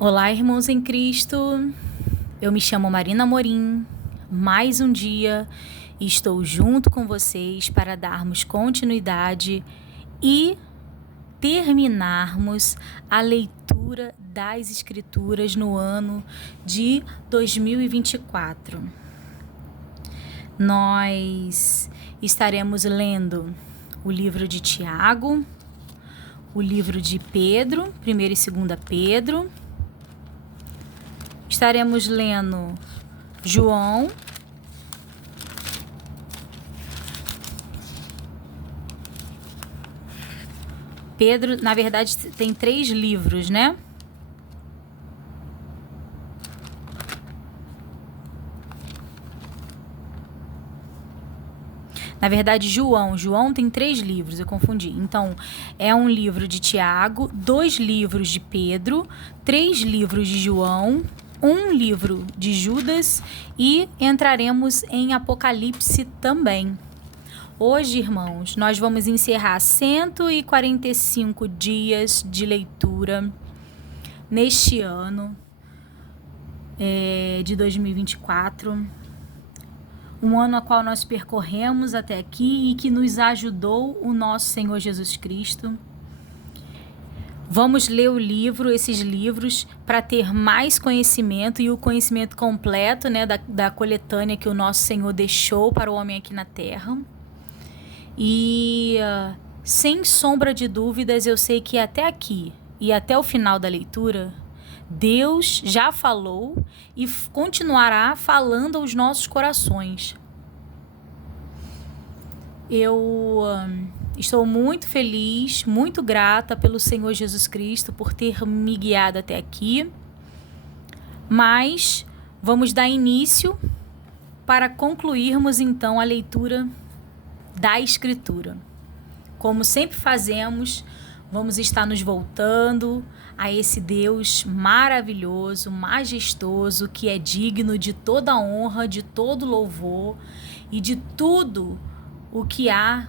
Olá, irmãos em Cristo. Eu me chamo Marina Morim. Mais um dia e estou junto com vocês para darmos continuidade e terminarmos a leitura das Escrituras no ano de 2024. Nós estaremos lendo o livro de Tiago, o livro de Pedro, 1º e 2º Pedro. Estaremos lendo João, Pedro, na verdade tem 3 livros, né? Na verdade, João tem 3 livros, eu confundi. Então, é um livro de Tiago, 2 livros de Pedro, 3 livros de João, um livro de Judas e entraremos em Apocalipse também. Hoje, irmãos, nós vamos encerrar 145 dias de leitura neste ano de 2024. Um ano a qual nós percorremos até aqui e que nos ajudou o nosso Senhor Jesus Cristo. Vamos ler esses livros, para ter mais conhecimento e o conhecimento completo, né, da coletânea que o nosso Senhor deixou para o homem aqui na terra. E sem sombra de dúvidas, eu sei que até aqui e até o final da leitura, Deus já falou e continuará falando aos nossos corações. Eu estou muito feliz, muito grata pelo Senhor Jesus Cristo por ter me guiado até aqui. Mas vamos dar início para concluirmos então a leitura da Escritura. Como sempre fazemos, vamos estar nos voltando a esse Deus maravilhoso, majestoso, que é digno de toda honra, de todo louvor e de tudo o que há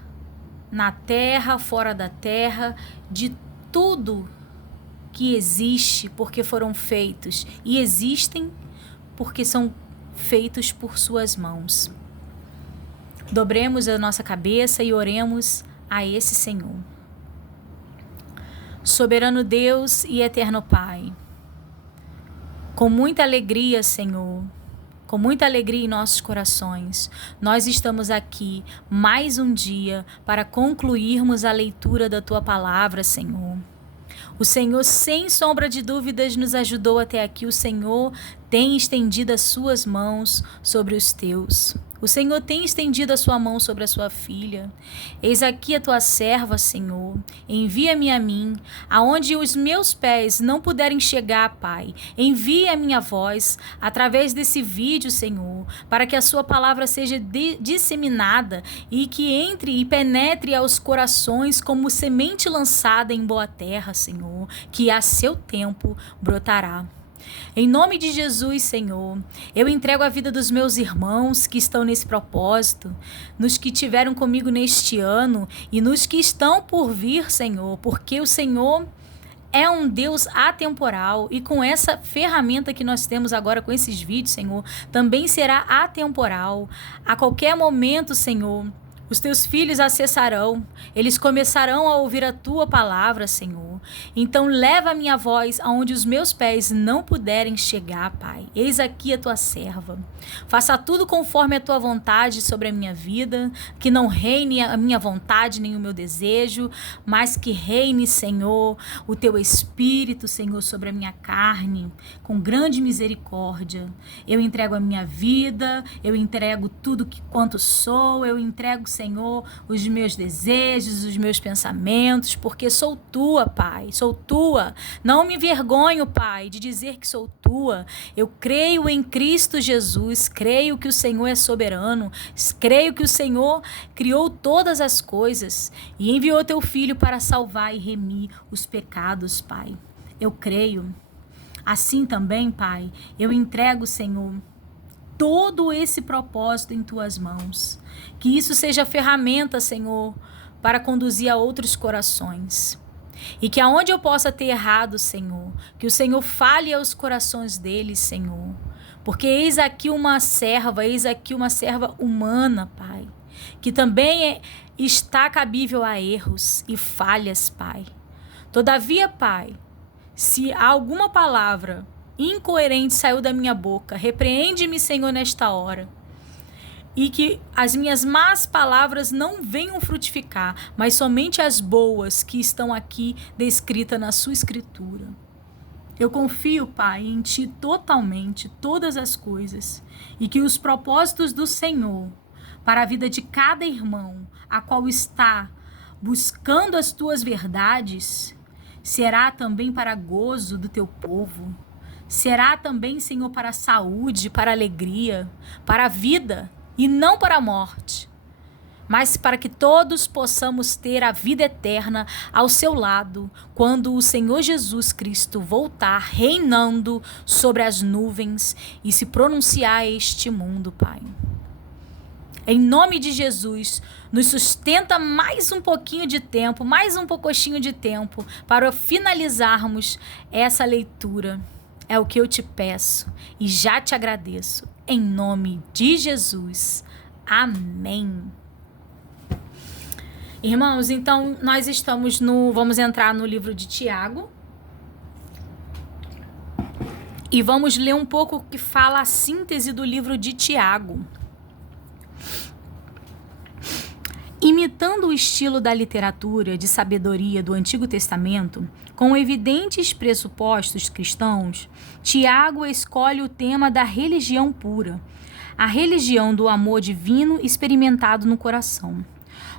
na terra, fora da terra, de tudo que existe, porque foram feitos e existem porque são feitos por suas mãos. Dobremos a nossa cabeça e oremos a esse Senhor. Soberano Deus e eterno Pai, com muita alegria, Senhor, com muita alegria em nossos corações, nós estamos aqui mais um dia para concluirmos a leitura da Tua palavra, Senhor. O Senhor, sem sombra de dúvidas, nos ajudou até aqui. O Senhor tem estendido as suas mãos sobre os teus. O Senhor tem estendido a sua mão sobre a sua filha. Eis aqui a tua serva, Senhor. Envia-me a mim, aonde os meus pés não puderem chegar, Pai. Envia a minha voz através desse vídeo, Senhor, para que a sua palavra seja disseminada e que entre e penetre aos corações como semente lançada em boa terra, Senhor, que a seu tempo brotará. Em nome de Jesus, Senhor, eu entrego a vida dos meus irmãos que estão nesse propósito, nos que tiveram comigo neste ano e nos que estão por vir, Senhor, porque o Senhor é um Deus atemporal e com essa ferramenta que nós temos agora com esses vídeos, Senhor, também será atemporal. A qualquer momento, Senhor, os teus filhos acessarão, eles começarão a ouvir a tua palavra, Senhor. Então leva a minha voz aonde os meus pés não puderem chegar, Pai. Eis aqui a tua serva. Faça tudo conforme a tua vontade sobre a minha vida, que não reine a minha vontade nem o meu desejo, mas que reine, Senhor, o teu Espírito, Senhor, sobre a minha carne, com grande misericórdia. Eu entrego a minha vida, eu entrego tudo quanto sou, eu entrego, Senhor, os meus desejos, os meus pensamentos, porque sou tua, Pai, sou tua. Não me envergonho, Pai, de dizer que sou tua. Eu creio em Cristo Jesus, creio que o Senhor é soberano, creio que o Senhor criou todas as coisas e enviou teu Filho para salvar e remir os pecados, Pai. Eu creio. Assim também, Pai, eu entrego, Senhor, todo esse propósito em tuas mãos. Que isso seja ferramenta, Senhor, para conduzir a outros corações. E que aonde eu possa ter errado, Senhor, que o Senhor fale aos corações deles, Senhor. Porque eis aqui uma serva humana, Pai, que também está cabível a erros e falhas, Pai. Todavia, Pai, se alguma palavra incoerente saiu da minha boca, repreende-me, Senhor, nesta hora. E que as minhas más palavras não venham frutificar, mas somente as boas que estão aqui descritas na sua escritura. Eu confio, Pai, em Ti totalmente, todas as coisas, e que os propósitos do Senhor para a vida de cada irmão, a qual está buscando as Tuas verdades, será também para gozo do Teu povo, será também, Senhor, para a saúde, para a alegria, para a vida, e não para a morte, mas para que todos possamos ter a vida eterna ao seu lado, quando o Senhor Jesus Cristo voltar reinando sobre as nuvens e se pronunciar a este mundo, Pai. Em nome de Jesus, nos sustenta mais um pouquinho de tempo, mais um pouquinho de tempo, para finalizarmos essa leitura. É o que eu te peço e já te agradeço. Em nome de Jesus. Amém. Irmãos, então nós vamos entrar no livro de Tiago. E vamos ler um pouco o que fala a síntese do livro de Tiago. Imitando o estilo da literatura de sabedoria do Antigo Testamento, com evidentes pressupostos cristãos, Tiago escolhe o tema da religião pura, a religião do amor divino experimentado no coração.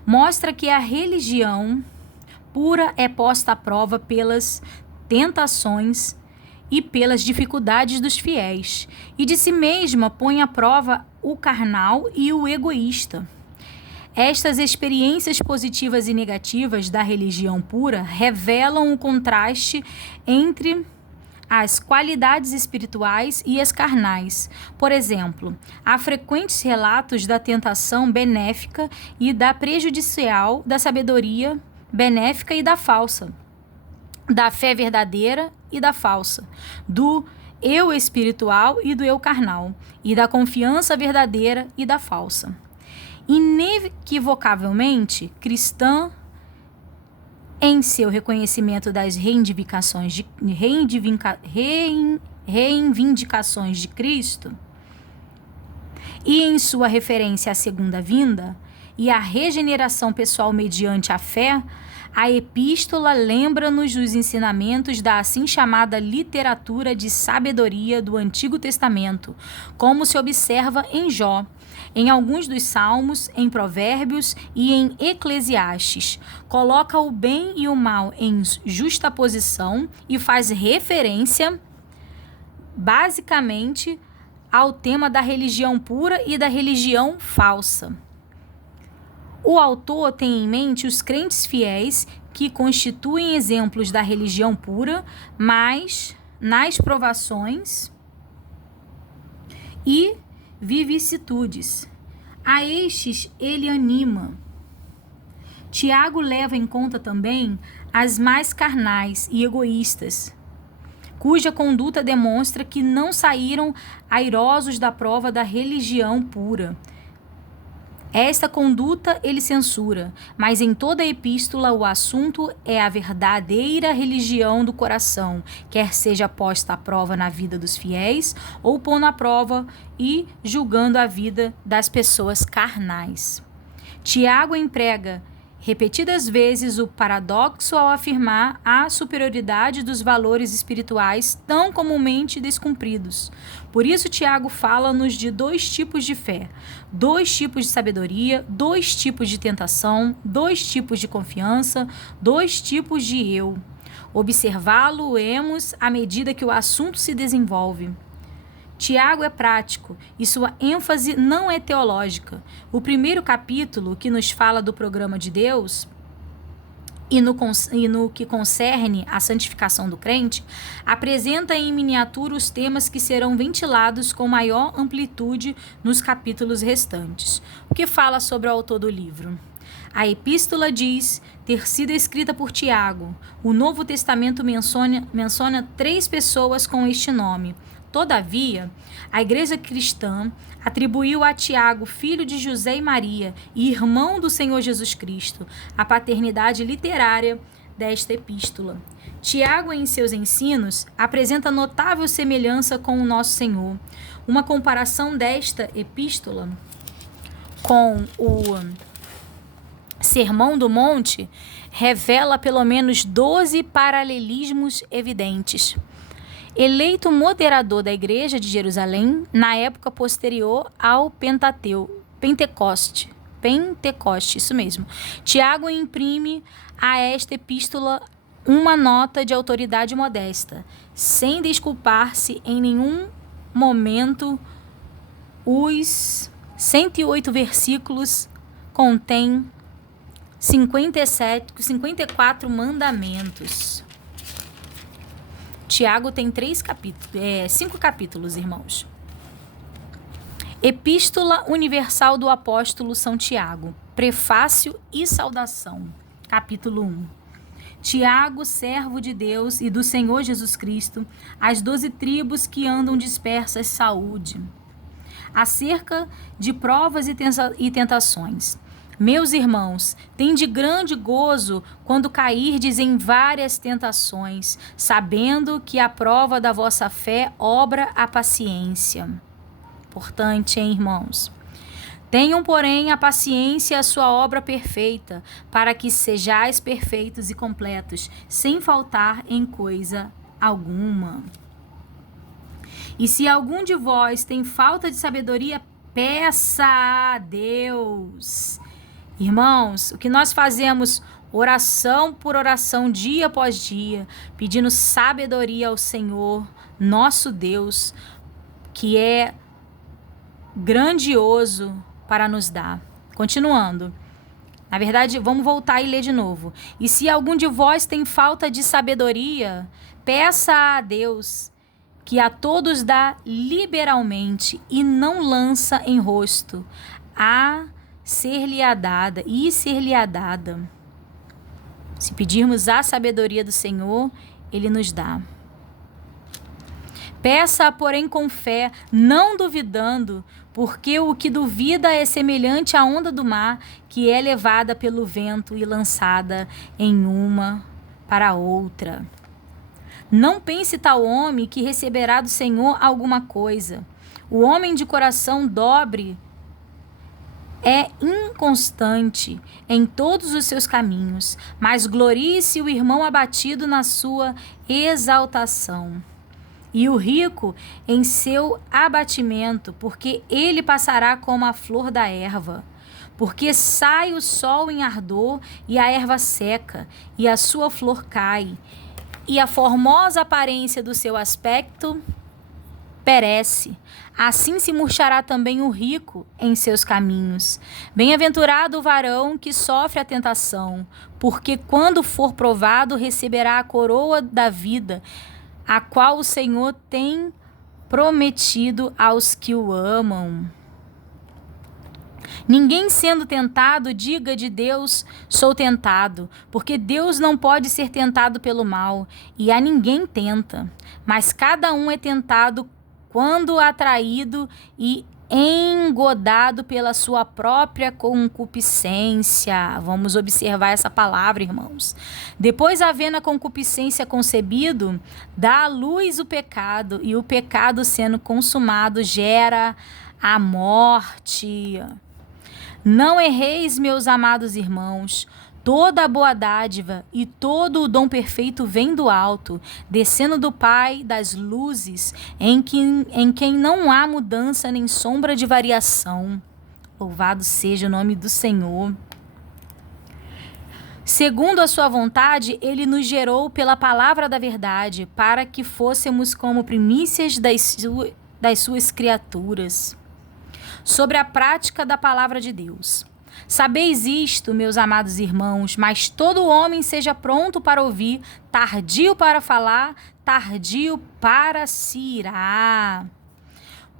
Mostra que a religião pura é posta à prova pelas tentações e pelas dificuldades dos fiéis, e de si mesma põe à prova o carnal e o egoísta. Estas experiências positivas e negativas da religião pura revelam o contraste entre as qualidades espirituais e as carnais. Por exemplo, há frequentes relatos da tentação benéfica e da prejudicial, da sabedoria benéfica e da falsa, da fé verdadeira e da falsa, do eu espiritual e do eu carnal, e da confiança verdadeira e da falsa. Inequivocavelmente cristã em seu reconhecimento das reivindicações de Cristo e em sua referência à segunda vinda e à regeneração pessoal mediante a fé, a epístola lembra-nos dos ensinamentos da assim chamada literatura de sabedoria do Antigo Testamento, como se observa em Jó, em alguns dos Salmos, em Provérbios e em Eclesiastes. Coloca o bem e o mal em justaposição e faz referência, basicamente, ao tema da religião pura e da religião falsa. O autor tem em mente os crentes fiéis que constituem exemplos da religião pura, mas nas provações e vicissitudes. A estes ele anima. Tiago leva em conta também as mais carnais e egoístas, cuja conduta demonstra que não saíram airosos da prova da religião pura. Esta conduta ele censura, mas em toda a epístola o assunto é a verdadeira religião do coração, quer seja posta à prova na vida dos fiéis ou pondo à prova e julgando a vida das pessoas carnais. Tiago emprega repetidas vezes o paradoxo ao afirmar a superioridade dos valores espirituais tão comumente descumpridos. Por isso, Tiago fala-nos de 2 tipos de fé, 2 tipos de sabedoria, 2 tipos de tentação, 2 tipos de confiança, 2 tipos de eu. Observá-lo-emos à medida que o assunto se desenvolve. Tiago é prático e sua ênfase não é teológica. O primeiro capítulo, que nos fala do programa de Deus e no que concerne à santificação do crente, apresenta em miniatura os temas que serão ventilados com maior amplitude nos capítulos restantes. O que fala sobre o autor do livro? A epístola diz ter sido escrita por Tiago. O Novo Testamento menciona 3 pessoas com este nome. Todavia, a igreja cristã atribuiu a Tiago, filho de José e Maria, e irmão do Senhor Jesus Cristo, a paternidade literária desta epístola. Tiago, em seus ensinos, apresenta notável semelhança com o nosso Senhor. Uma comparação desta epístola com o Sermão do Monte revela pelo menos 12 paralelismos evidentes. Eleito moderador da Igreja de Jerusalém na época posterior ao Pentecoste, isso mesmo. Tiago imprime a esta epístola uma nota de autoridade modesta, sem desculpar-se em nenhum momento. Os 108 versículos contêm 54 mandamentos. Tiago tem 5 capítulos, irmãos. Epístola Universal do Apóstolo São Tiago, Prefácio e Saudação, capítulo 1. Tiago, servo de Deus e do Senhor Jesus Cristo, às 12 tribos que andam dispersas, saúde. Acerca de provas e tentações. Meus irmãos, tende grande gozo quando cairdes em várias tentações, sabendo que a prova da vossa fé obra a paciência. Importante, hein, irmãos? Tenham, porém, a paciência a sua obra perfeita, para que sejais perfeitos e completos, sem faltar em coisa alguma. E se algum de vós tem falta de sabedoria, peça a Deus. Irmãos, o que nós fazemos oração por oração, dia após dia, pedindo sabedoria ao Senhor, nosso Deus, que é grandioso para nos dar. Continuando. Na verdade, vamos voltar e ler de novo. E se algum de vós tem falta de sabedoria, peça a Deus, que a todos dá liberalmente e não lança em rosto, ser-lhe-á dada. Se pedirmos a sabedoria do Senhor, Ele nos dá. Peça, porém, com fé, não duvidando, porque o que duvida é semelhante à onda do mar, que é levada pelo vento e lançada em uma para outra. Não pense tal homem que receberá do Senhor alguma coisa. O homem de coração dobre é inconstante em todos os seus caminhos, mas glorie-se o irmão abatido na sua exaltação. E o rico em seu abatimento, porque ele passará como a flor da erva. Porque sai o sol em ardor e a erva seca, e a sua flor cai, e a formosa aparência do seu aspecto perece. Assim se murchará também o rico em seus caminhos. Bem-aventurado o varão que sofre a tentação, porque quando for provado receberá a coroa da vida, a qual o Senhor tem prometido aos que o amam. Ninguém sendo tentado, diga de Deus, sou tentado, porque Deus não pode ser tentado pelo mal, e a ninguém tenta. Mas cada um é tentado quando atraído e engodado pela sua própria concupiscência. Vamos observar essa palavra, irmãos. Depois, havendo a concupiscência concebido, dá à luz o pecado, e o pecado, sendo consumado, gera a morte. Não erreis, meus amados irmãos. Toda a boa dádiva e todo o dom perfeito vem do alto, descendo do Pai das luzes, em quem não há mudança nem sombra de variação. Louvado seja o nome do Senhor. Segundo a sua vontade, Ele nos gerou pela palavra da verdade, para que fôssemos como primícias das suas criaturas. Sobre a prática da palavra de Deus. Sabeis isto, meus amados irmãos, mas todo homem seja pronto para ouvir, tardio para falar, tardio para se irar.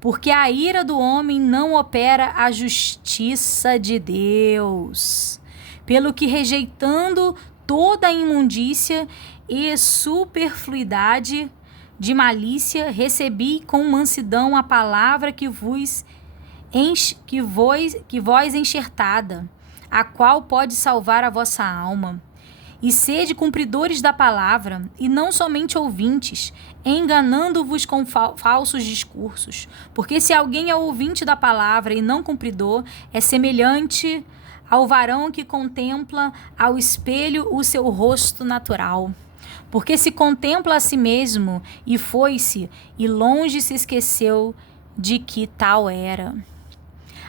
Porque a ira do homem não opera a justiça de Deus. pelo que, rejeitando toda a imundícia e superfluidade de malícia, recebi com mansidão a palavra que vós enxertada, a qual pode salvar a vossa alma. E sede cumpridores da palavra, e não somente ouvintes, enganando-vos com falsos discursos. Porque se alguém é ouvinte da palavra e não cumpridor, é semelhante ao varão que contempla ao espelho o seu rosto natural. Porque se contempla a si mesmo e foi-se, e longe se esqueceu de que tal era.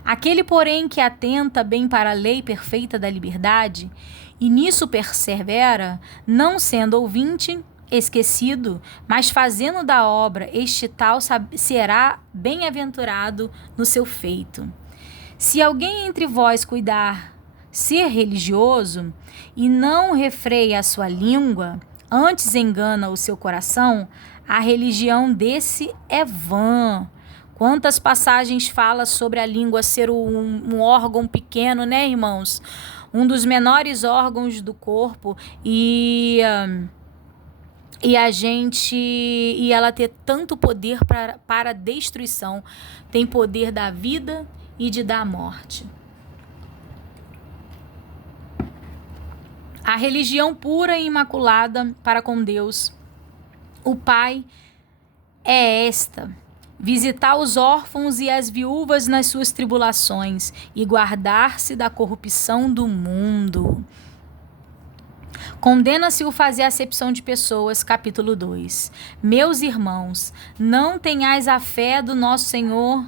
Aquele, porém, que atenta bem para a lei perfeita da liberdade, e nisso persevera, não sendo ouvinte, esquecido, mas fazendo da obra, este tal será bem-aventurado no seu feito. Se alguém entre vós cuidar ser religioso, e não refreia a sua língua, antes engana o seu coração, a religião desse é vã. Quantas passagens fala sobre a língua ser um órgão pequeno, né, irmãos? Um dos menores órgãos do corpo e ela ter tanto poder para a destruição. Tem poder da vida e de dar morte. A religião pura e imaculada para com Deus, o Pai, é esta: visitar os órfãos e as viúvas nas suas tribulações e guardar-se da corrupção do mundo. Condena-se o fazer acepção de pessoas, capítulo 2. Meus irmãos, não tenhais a fé do nosso Senhor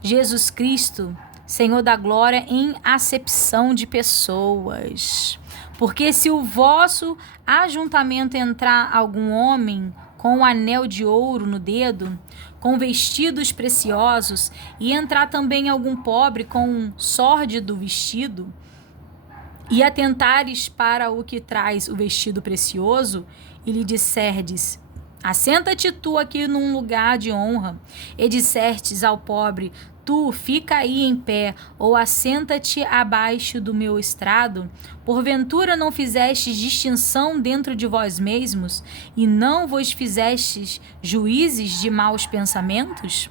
Jesus Cristo, Senhor da glória, em acepção de pessoas. Porque se o vosso ajuntamento entrar algum homem com um anel de ouro no dedo, com vestidos preciosos, e entrar também algum pobre com um sórdido vestido, e atentares para o que traz o vestido precioso, e lhe disserdes: assenta-te tu aqui num lugar de honra, e dissertes ao pobre: tu fica aí em pé, ou assenta-te abaixo do meu estrado, porventura não fizestes distinção dentro de vós mesmos, e não vos fizestes juízes de maus pensamentos?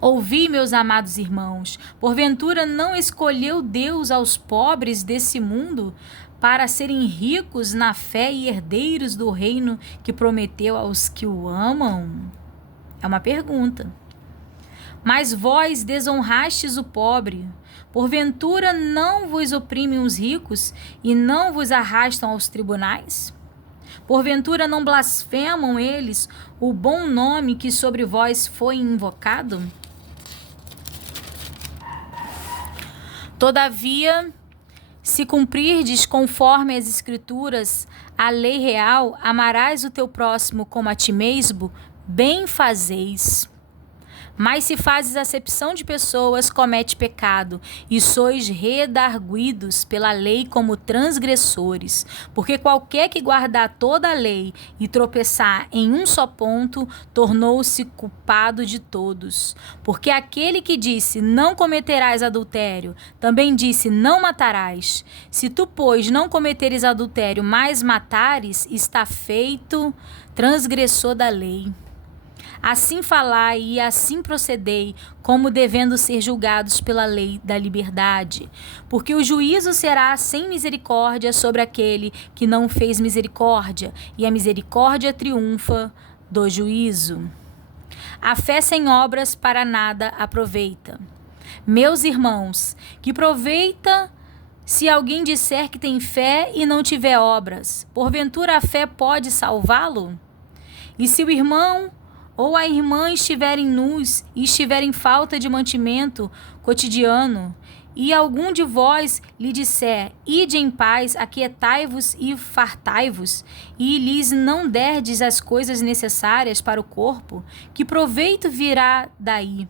Ouvi, meus amados irmãos, porventura não escolheu Deus aos pobres desse mundo para serem ricos na fé e herdeiros do reino que prometeu aos que o amam? É uma pergunta. Mas vós desonrastes o pobre. Porventura não vos oprimem os ricos e não vos arrastam aos tribunais? Porventura não blasfemam eles o bom nome que sobre vós foi invocado? Todavia, se cumprirdes conforme as Escrituras a lei real, amarás o teu próximo como a ti mesmo, bem fazeis. Mas se fazes acepção de pessoas, comete pecado, e sois redarguidos pela lei como transgressores. Porque qualquer que guardar toda a lei e tropeçar em um só ponto, tornou-se culpado de todos. Porque aquele que disse, não cometerás adultério, também disse, não matarás. Se tu, pois, não cometeres adultério, mas matares, está feito transgressor da lei. Assim falai e assim procedei, como devendo ser julgados pela lei da liberdade. Porque o juízo será sem misericórdia sobre aquele que não fez misericórdia, e a misericórdia triunfa do juízo. A fé sem obras para nada aproveita. Meus irmãos, que proveita se alguém disser que tem fé e não tiver obras? Porventura a fé pode salvá-lo? E se o irmão ou a irmã estiverem nus e estiverem em falta de mantimento cotidiano, e algum de vós lhe disser, ide em paz, aquietai-vos e fartai-vos, e lhes não derdes as coisas necessárias para o corpo, que proveito virá daí?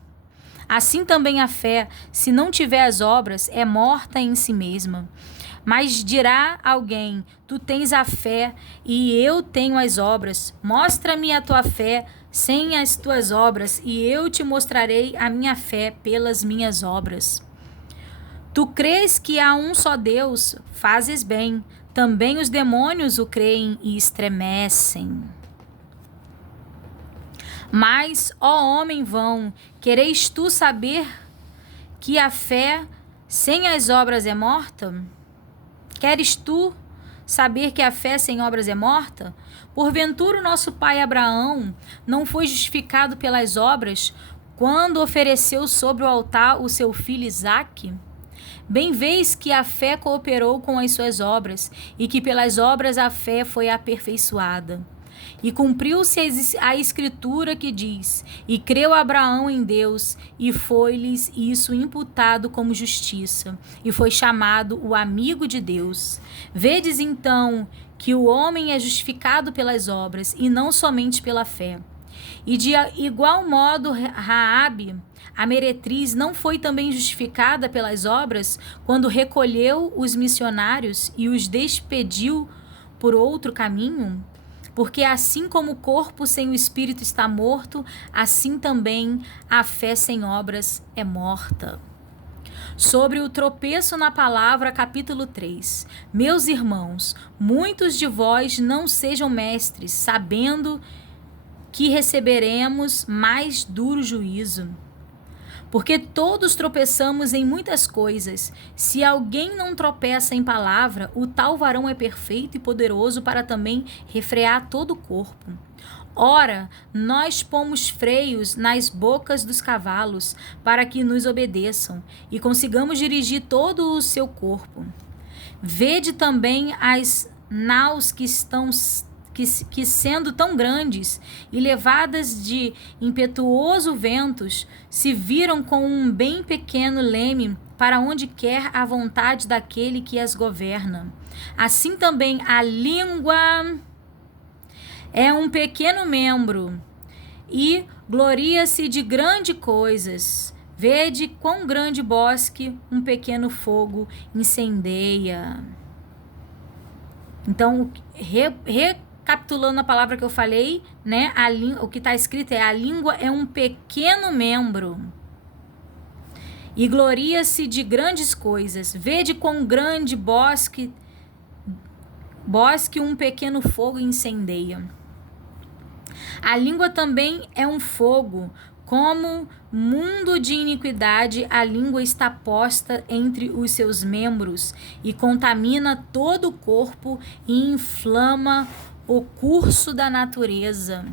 Assim também a fé, se não tiver as obras, é morta em si mesma. Mas dirá alguém, tu tens a fé e eu tenho as obras. Mostra-me a tua fé sem as tuas obras, e eu te mostrarei a minha fé pelas minhas obras. Tu crês que há um só Deus, fazes bem. Também os demônios o creem e estremecem. Mas, ó homem vão, quereis tu saber que a fé sem as obras é morta? Queres tu saber que a fé sem obras é morta? Porventura o nosso pai Abraão não foi justificado pelas obras quando ofereceu sobre o altar o seu filho Isaque? Bem vês que a fé cooperou com as suas obras, e que pelas obras a fé foi aperfeiçoada. E cumpriu-se a escritura que diz: e creu Abraão em Deus, e foi-lhes isso imputado como justiça, e foi chamado o amigo de Deus. Vedes então que o homem é justificado pelas obras, e não somente pela fé. E de igual modo Raabe, a meretriz, não foi também justificada pelas obras quando recolheu os missionários e os despediu por outro caminho? Porque assim como o corpo sem o espírito está morto, assim também a fé sem obras é morta. Sobre o tropeço na palavra, capítulo 3. Meus irmãos, muitos de vós não sejam mestres, sabendo que receberemos mais duro juízo. Porque todos tropeçamos em muitas coisas. Se alguém não tropeça em palavra, o tal varão é perfeito e poderoso para também refrear todo o corpo. Ora, nós pomos freios nas bocas dos cavalos, para que nos obedeçam, e consigamos dirigir todo o seu corpo. Vede também as naus que sendo tão grandes e levadas de impetuoso ventos, se viram com um bem pequeno leme para onde quer a vontade daquele que as governa. Assim também a língua é um pequeno membro e gloria-se de grandes coisas. Vede quão grande bosque um pequeno fogo incendeia. Então, recapitulando a palavra que eu falei, né? O que está escrito é: a língua é um pequeno membro e gloria-se de grandes coisas. Vede quão grande bosque um pequeno fogo incendeia. A língua também é um fogo. Como mundo de iniquidade, a língua está posta entre os seus membros e contamina todo o corpo e inflama o curso da natureza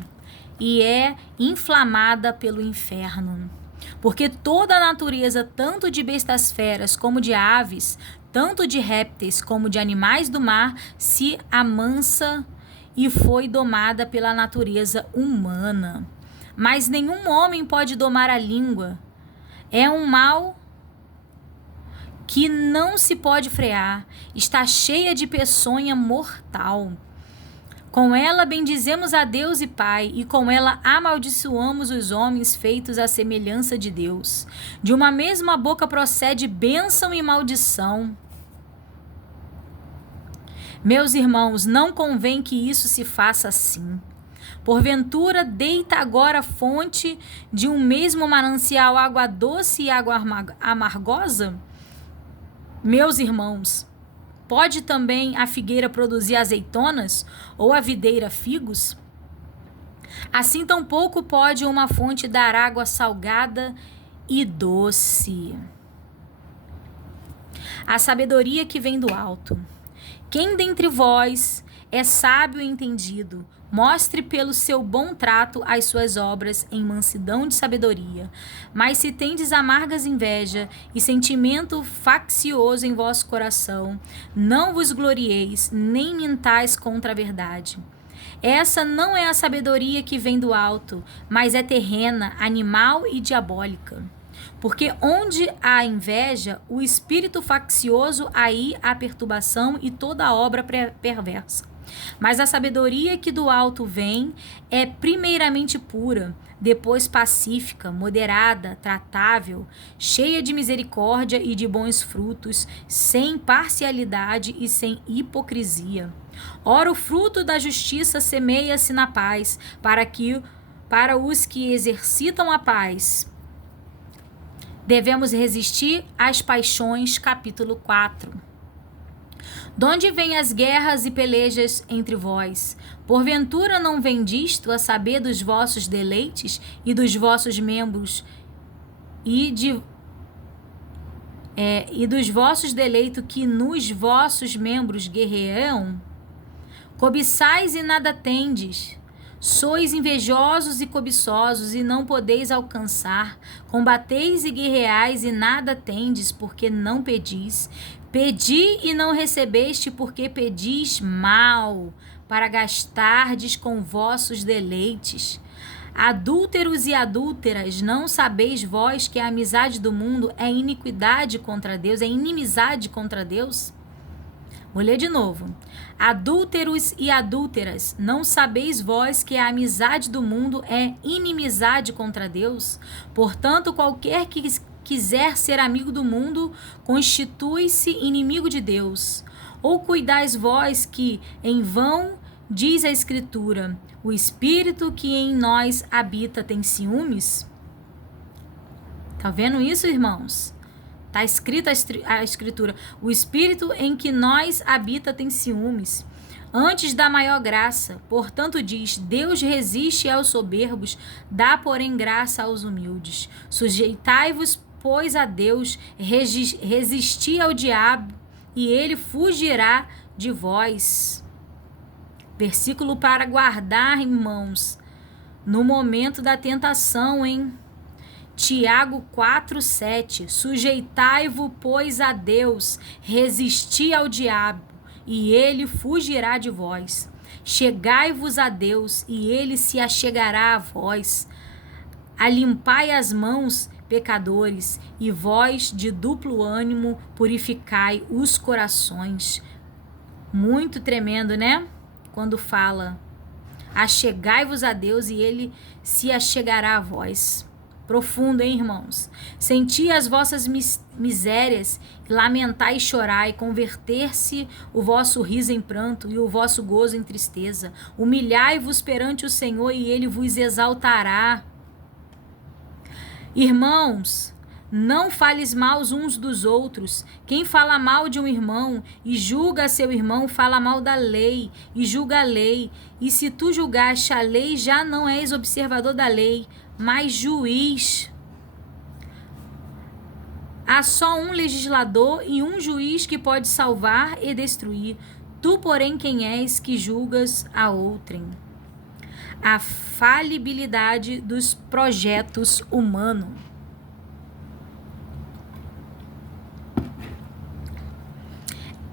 e é inflamada pelo inferno. Porque toda a natureza, tanto de bestas feras como de aves, tanto de répteis como de animais do mar, se amansa e foi domada pela natureza humana. Mas nenhum homem pode domar a língua. É um mal que não se pode frear. Está cheia de peçonha mortal. Com ela bendizemos a Deus e Pai, e com ela amaldiçoamos os homens feitos à semelhança de Deus. De uma mesma boca procede bênção e maldição. Meus irmãos, não convém que isso se faça assim. Porventura, deita agora a fonte de um mesmo manancial água doce e água amargosa? Meus irmãos, pode também a figueira produzir azeitonas ou a videira figos? Assim tampouco pode uma fonte dar água salgada e doce. A sabedoria que vem do alto. Quem dentre vós é sábio e entendido, mostre pelo seu bom trato as suas obras em mansidão de sabedoria. Mas se tendes amargas inveja e sentimento faccioso em vosso coração, não vos glorieis, nem mintais contra a verdade. Essa não é a sabedoria que vem do alto, mas é terrena, animal e diabólica. Porque onde há inveja, o espírito faccioso, aí há perturbação e toda obra perversa. Mas a sabedoria que do alto vem é primeiramente pura, depois pacífica, moderada, tratável, cheia de misericórdia e de bons frutos, sem parcialidade e sem hipocrisia. Ora, o fruto da justiça semeia-se na paz, para os que exercitam a paz. Devemos resistir às paixões, capítulo 4. Donde vêm as guerras e pelejas entre vós? Porventura não vem disto, a saber, dos vossos deleites e dos vossos membros e dos vossos deleitos que nos vossos membros guerreiam? Cobiçais e nada tendes. Sois invejosos e cobiçosos e não podeis alcançar. Combateis e guerreais e nada tendes, porque não pedis. Pedi e não recebeste, porque pedis mal, para gastardes com vossos deleites. Adúlteros e adúlteras, não sabeis vós que a amizade do mundo é iniquidade contra Deus, é inimizade contra Deus? Vou ler de novo. Adúlteros e adúlteras, não sabeis vós que a amizade do mundo é inimizade contra Deus? Portanto, qualquer que quiser ser amigo do mundo, constitui-se inimigo de Deus. Ou cuidais vós que, em vão, diz a Escritura, o Espírito que em nós habita tem ciúmes? Tá vendo isso, irmãos? Está escrita a Escritura. O Espírito em que nós habita tem ciúmes. Antes da maior graça. Portanto diz, Deus resiste aos soberbos, dá porém graça aos humildes. Sujeitai-vos, pois, a Deus, resisti ao diabo, e ele fugirá de vós. Versículo para guardar, irmãos, no momento da tentação, hein? Tiago 4:7. Sujeitai-vos, pois, a Deus, resisti ao diabo, e ele fugirá de vós. Chegai-vos a Deus, e ele se achegará a vós. Alimpai as mãos, pecadores, e vós, de duplo ânimo, purificai os corações. Muito tremendo, né? Quando fala, achegai-vos a Deus, e ele se achegará a vós. Profundo, hein, irmãos? Senti as vossas misérias, lamentai e chorai, converter-se o vosso riso em pranto e o vosso gozo em tristeza. Humilhai-vos perante o Senhor e ele vos exaltará. Irmãos, não fales mal uns dos outros. Quem fala mal de um irmão e julga seu irmão, fala mal da lei e julga a lei. E se tu julgaste a lei, já não és observador da lei, mas juiz. Há só um legislador e um juiz que pode salvar e destruir. Tu, porém, quem és que julgas a outrem? A falibilidade dos projetos humanos.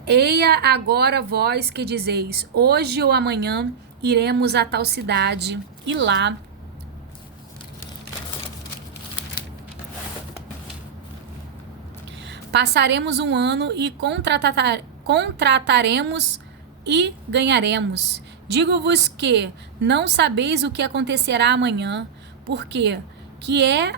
Eia agora vós que dizeis, hoje ou amanhã iremos a tal cidade, e lá passaremos um ano e contrataremos e ganharemos. Digo-vos que não sabeis o que acontecerá amanhã, porque que é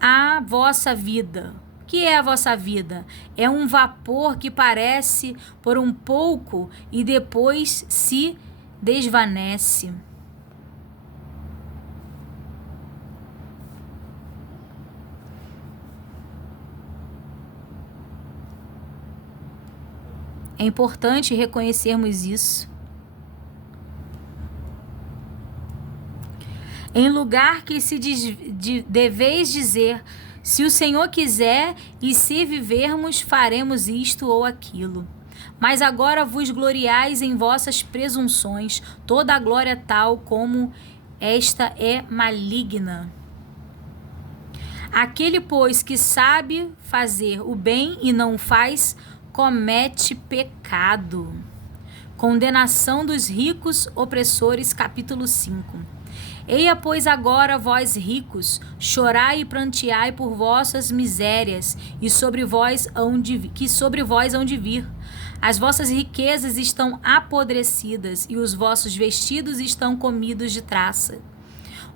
a vossa vida? Que é a vossa vida? É um vapor que parece por um pouco e depois se desvanece. É importante reconhecermos isso. Em lugar que se deveis dizer, se o Senhor quiser e se vivermos, faremos isto ou aquilo. Mas agora vos gloriais em vossas presunções, toda a glória tal como esta é maligna. Aquele, pois, que sabe fazer o bem e não faz, comete pecado. Condenação dos ricos opressores, capítulo 5. Eia, pois, agora vós ricos, chorai e pranteai por vossas misérias, e sobre vós hão de vir. As vossas riquezas estão apodrecidas, e os vossos vestidos estão comidos de traça.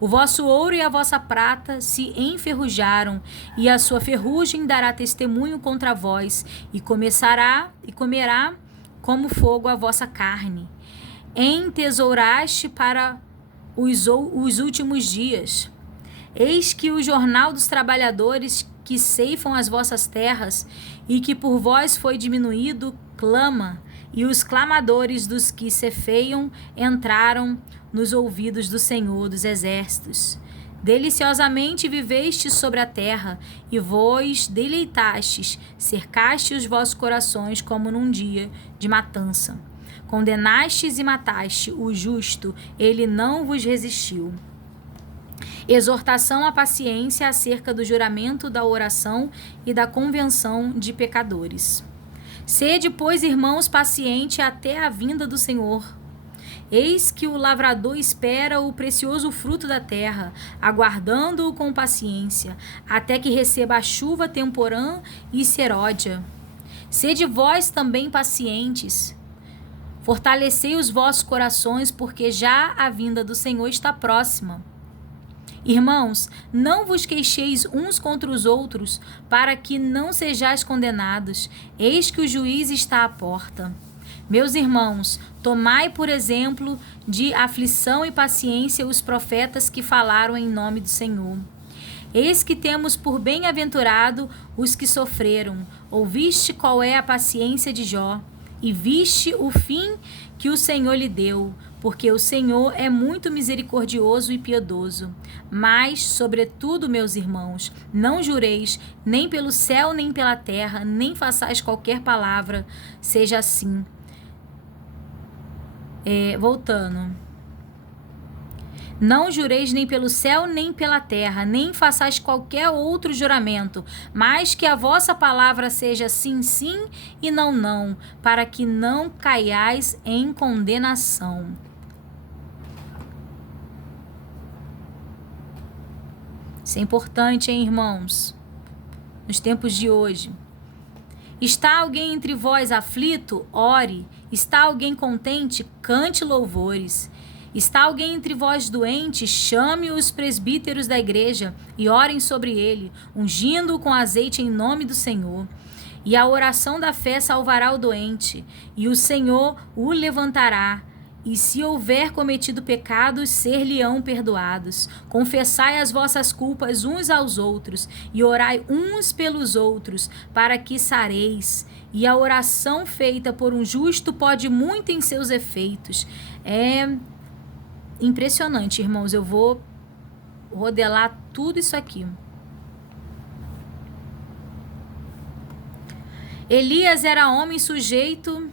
O vosso ouro e a vossa prata se enferrujaram, e a sua ferrugem dará testemunho contra vós, e comerá como fogo a vossa carne. Entesouraste para os últimos dias. Eis que o jornal dos trabalhadores que ceifam as vossas terras e que por vós foi diminuído, clama, e os clamadores dos que cefeiam entraram nos ouvidos do Senhor dos Exércitos. Deliciosamente vivestes sobre a terra, e vos deleitastes, cercaste os vossos corações como num dia de matança. Condenastes e mataste o justo, ele não vos resistiu. Exortação à paciência acerca do juramento da oração e da convenção de pecadores. Sede, pois, irmãos, paciente até a vinda do Senhor. Eis que o lavrador espera o precioso fruto da terra, aguardando-o com paciência, até que receba a chuva temporã e seródia. Sede vós também pacientes. Fortalecei os vossos corações, porque já a vinda do Senhor está próxima. Irmãos, não vos queixeis uns contra os outros, para que não sejais condenados. Eis que o juiz está à porta. Meus irmãos, tomai por exemplo de aflição e paciência os profetas que falaram em nome do Senhor. Eis que temos por bem-aventurado os que sofreram. Ouviste qual é a paciência de Jó, e viste o fim que o Senhor lhe deu, porque o Senhor é muito misericordioso e piedoso. Mas, sobretudo, meus irmãos, não jureis, nem pelo céu, nem pela terra, nem façais qualquer palavra, seja assim. Voltando. Não jureis nem pelo céu, nem pela terra, nem façais qualquer outro juramento, mas que a vossa palavra seja sim, sim e não, não, para que não caiais em condenação. Isso é importante, hein, irmãos? Nos tempos de hoje. Está alguém entre vós aflito? Ore. Está alguém contente? Cante louvores. Está alguém entre vós doente? Chame os presbíteros da igreja e orem sobre ele, ungindo-o com azeite em nome do Senhor. E a oração da fé salvará o doente, e o Senhor o levantará. E se houver cometido pecados, ser-lhe-ão perdoados. Confessai as vossas culpas uns aos outros, e orai uns pelos outros, para que sareis. E a oração feita por um justo pode muito em seus efeitos. É impressionante, irmãos. Eu vou rodelar tudo isso aqui. Elias era homem sujeito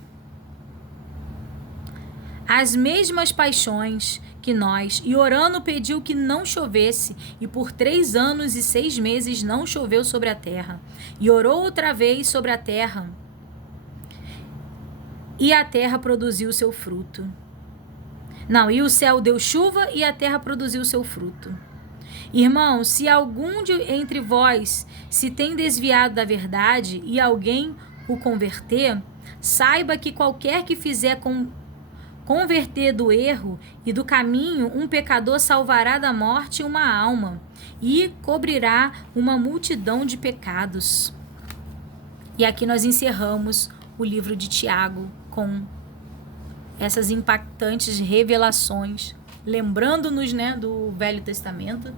as mesmas paixões que nós, e orando pediu que não chovesse, e por 3 anos e 6 meses não choveu sobre a terra. E orou outra vez sobre a terra, e a terra produziu seu fruto. E o céu deu chuva, e a terra produziu seu fruto. Irmãos, se algum entre vós se tem desviado da verdade, e alguém o converter, saiba que qualquer que fizer converter do erro e do caminho, um pecador salvará da morte uma alma e cobrirá uma multidão de pecados. E aqui nós encerramos o livro de Tiago com essas impactantes revelações, lembrando-nos, do Velho Testamento,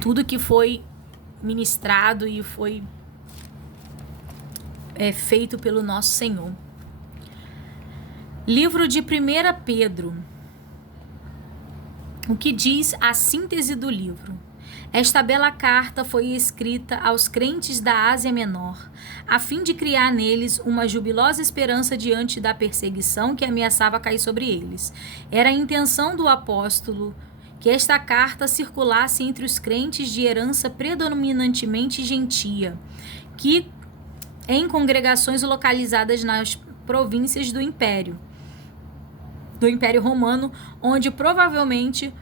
tudo que foi ministrado e foi feito pelo nosso Senhor. Livro de 1 Pedro. O que diz a síntese do livro? Esta bela carta foi escrita aos crentes da Ásia Menor, a fim de criar neles uma jubilosa esperança diante da perseguição que ameaçava cair sobre eles. Era a intenção do apóstolo que esta carta circulasse entre os crentes de herança predominantemente gentia, que em congregações localizadas nas províncias do Império Romano, onde provavelmente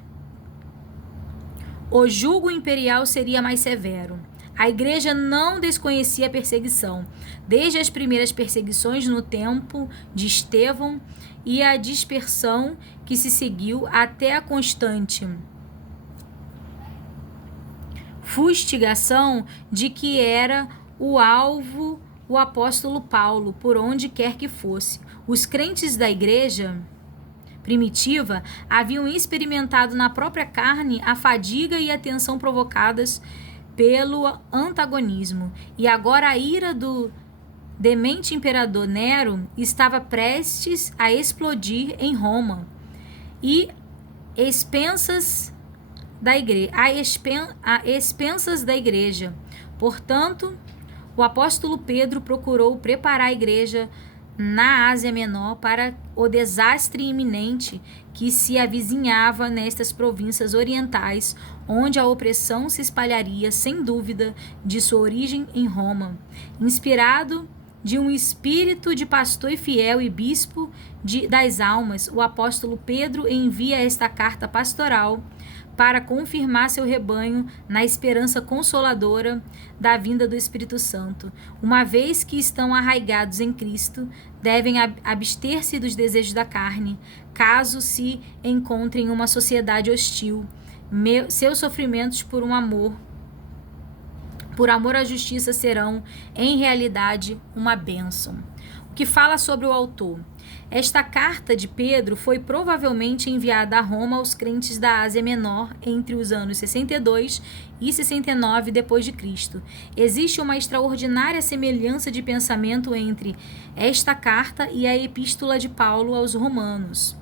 o jugo imperial seria mais severo. A igreja não desconhecia a perseguição, desde as primeiras perseguições no tempo de Estevão e a dispersão que se seguiu até a constante fustigação de que era o alvo o apóstolo Paulo, por onde quer que fosse. Os crentes da igreja primitiva haviam experimentado na própria carne a fadiga e a tensão provocadas pelo antagonismo, e agora a ira do demente imperador Nero estava prestes a explodir em Roma e expensas da igreja. Portanto, o apóstolo Pedro procurou preparar a igreja na Ásia Menor para o desastre iminente que se avizinhava nestas províncias orientais, onde a opressão se espalharia sem dúvida de sua origem em Roma. Inspirado de um espírito de pastor e fiel e bispo das almas, o apóstolo Pedro envia esta carta pastoral para confirmar seu rebanho na esperança consoladora da vinda do Espírito Santo. Uma vez que estão arraigados em Cristo, devem abster-se dos desejos da carne, caso se encontrem em uma sociedade hostil. Seus sofrimentos por amor à justiça serão, em realidade, uma bênção. O que fala sobre o autor? Esta carta de Pedro foi provavelmente enviada a Roma aos crentes da Ásia Menor entre os anos 62 e 69 d.C. Existe uma extraordinária semelhança de pensamento entre esta carta e a epístola de Paulo aos Romanos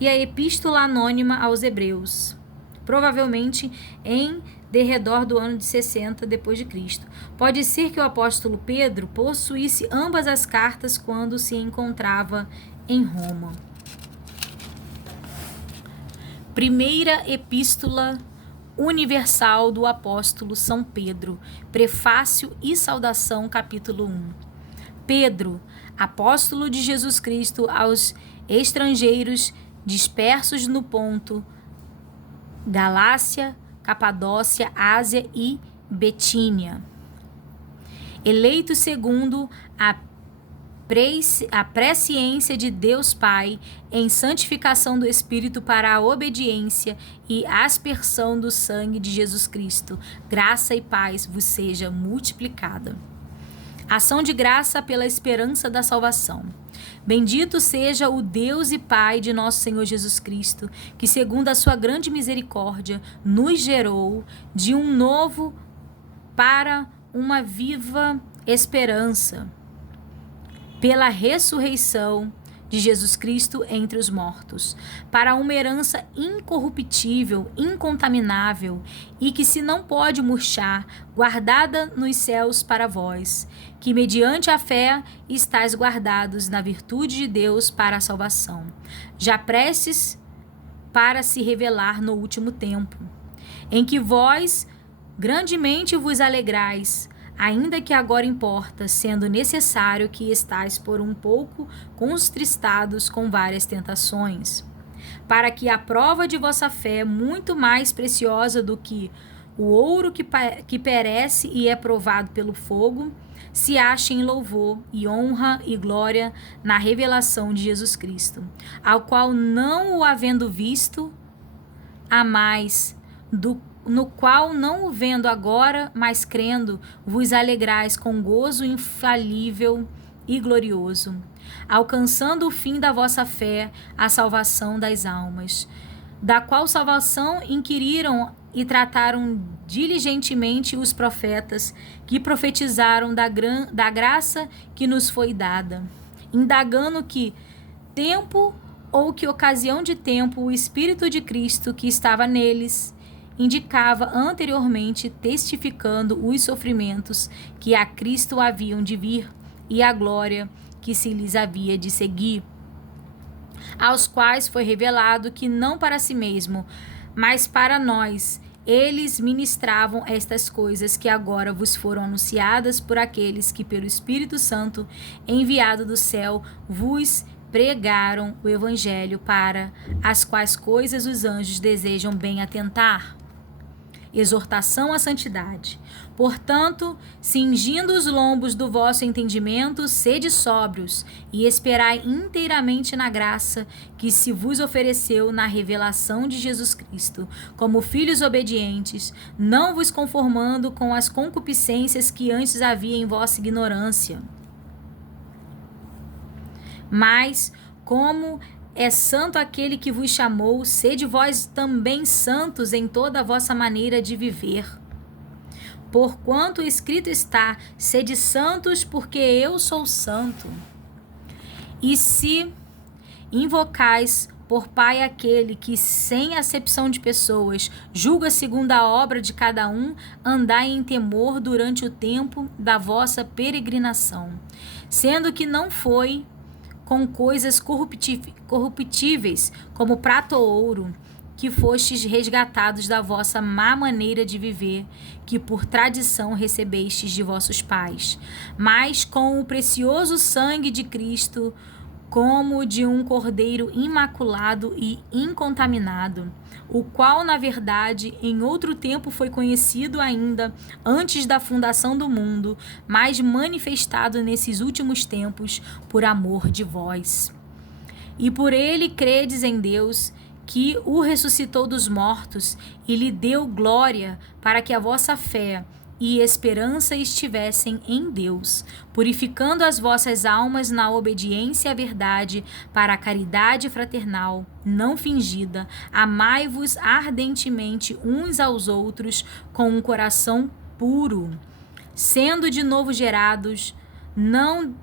e a epístola anônima aos Hebreus, provavelmente em derredor do ano de 60 d.C. Pode ser que o apóstolo Pedro possuísse ambas as cartas quando se encontrava em Roma. Primeira Epístola Universal do Apóstolo São Pedro, Prefácio e Saudação, capítulo 1. Pedro, apóstolo de Jesus Cristo aos estrangeiros dispersos no Ponto, Galácia, Capadócia, Ásia e Betínia, eleito segundo a presciência de Deus Pai em santificação do Espírito para a obediência e aspersão do sangue de Jesus Cristo. Graça e paz vos seja multiplicada. Ação de graça pela esperança da salvação. Bendito seja o Deus e Pai de nosso Senhor Jesus Cristo, que segundo a sua grande misericórdia nos gerou de um novo para uma viva esperança, pela ressurreição de Jesus Cristo entre os mortos, para uma herança incorruptível, incontaminável e que se não pode murchar, guardada nos céus para vós, que mediante a fé estáis guardados na virtude de Deus para a salvação, já prestes para se revelar no último tempo, em que vós grandemente vos alegrais, ainda que agora importa, sendo necessário que estais por um pouco contristados com várias tentações, para que a prova de vossa fé, muito mais preciosa do que o ouro que perece e é provado pelo fogo, se ache em louvor e honra e glória na revelação de Jesus Cristo, ao qual não o havendo visto, há mais no qual, não o vendo agora, mas crendo, vos alegrais com gozo infalível e glorioso, alcançando o fim da vossa fé, a salvação das almas, da qual salvação inquiriram e trataram diligentemente os profetas que profetizaram da graça que nos foi dada, indagando que tempo ou que ocasião de tempo o Espírito de Cristo que estava neles indicava anteriormente, testificando os sofrimentos que a Cristo haviam de vir e a glória que se lhes havia de seguir, aos quais foi revelado que não para si mesmo, mas para nós, eles ministravam estas coisas que agora vos foram anunciadas por aqueles que pelo Espírito Santo, enviado do céu, vos pregaram o Evangelho, para as quais coisas os anjos desejam bem atentar. Exortação à santidade. Portanto, cingindo os lombos do vosso entendimento, sede sóbrios e esperai inteiramente na graça que se vos ofereceu na revelação de Jesus Cristo, como filhos obedientes, não vos conformando com as concupiscências que antes havia em vossa ignorância, mas como é santo aquele que vos chamou, sede vós também santos em toda a vossa maneira de viver. Porquanto escrito está, sede santos, porque eu sou santo. E se invocais por Pai aquele que, sem acepção de pessoas, julga segundo a obra de cada um, andai em temor durante o tempo da vossa peregrinação, sendo que não foi com coisas corruptíveis, como prata ou ouro, que fostes resgatados da vossa má maneira de viver, que por tradição recebestes de vossos pais, mas com o precioso sangue de Cristo, como de um cordeiro imaculado e incontaminado, o qual, na verdade, em outro tempo foi conhecido ainda antes da fundação do mundo, mas manifestado nesses últimos tempos por amor de vós. E por ele credes em Deus, que o ressuscitou dos mortos e lhe deu glória, para que a vossa fé e esperança estivessem em Deus, purificando as vossas almas na obediência à verdade, para a caridade fraternal, não fingida. Amai-vos ardentemente uns aos outros com um coração puro, sendo de novo gerados, não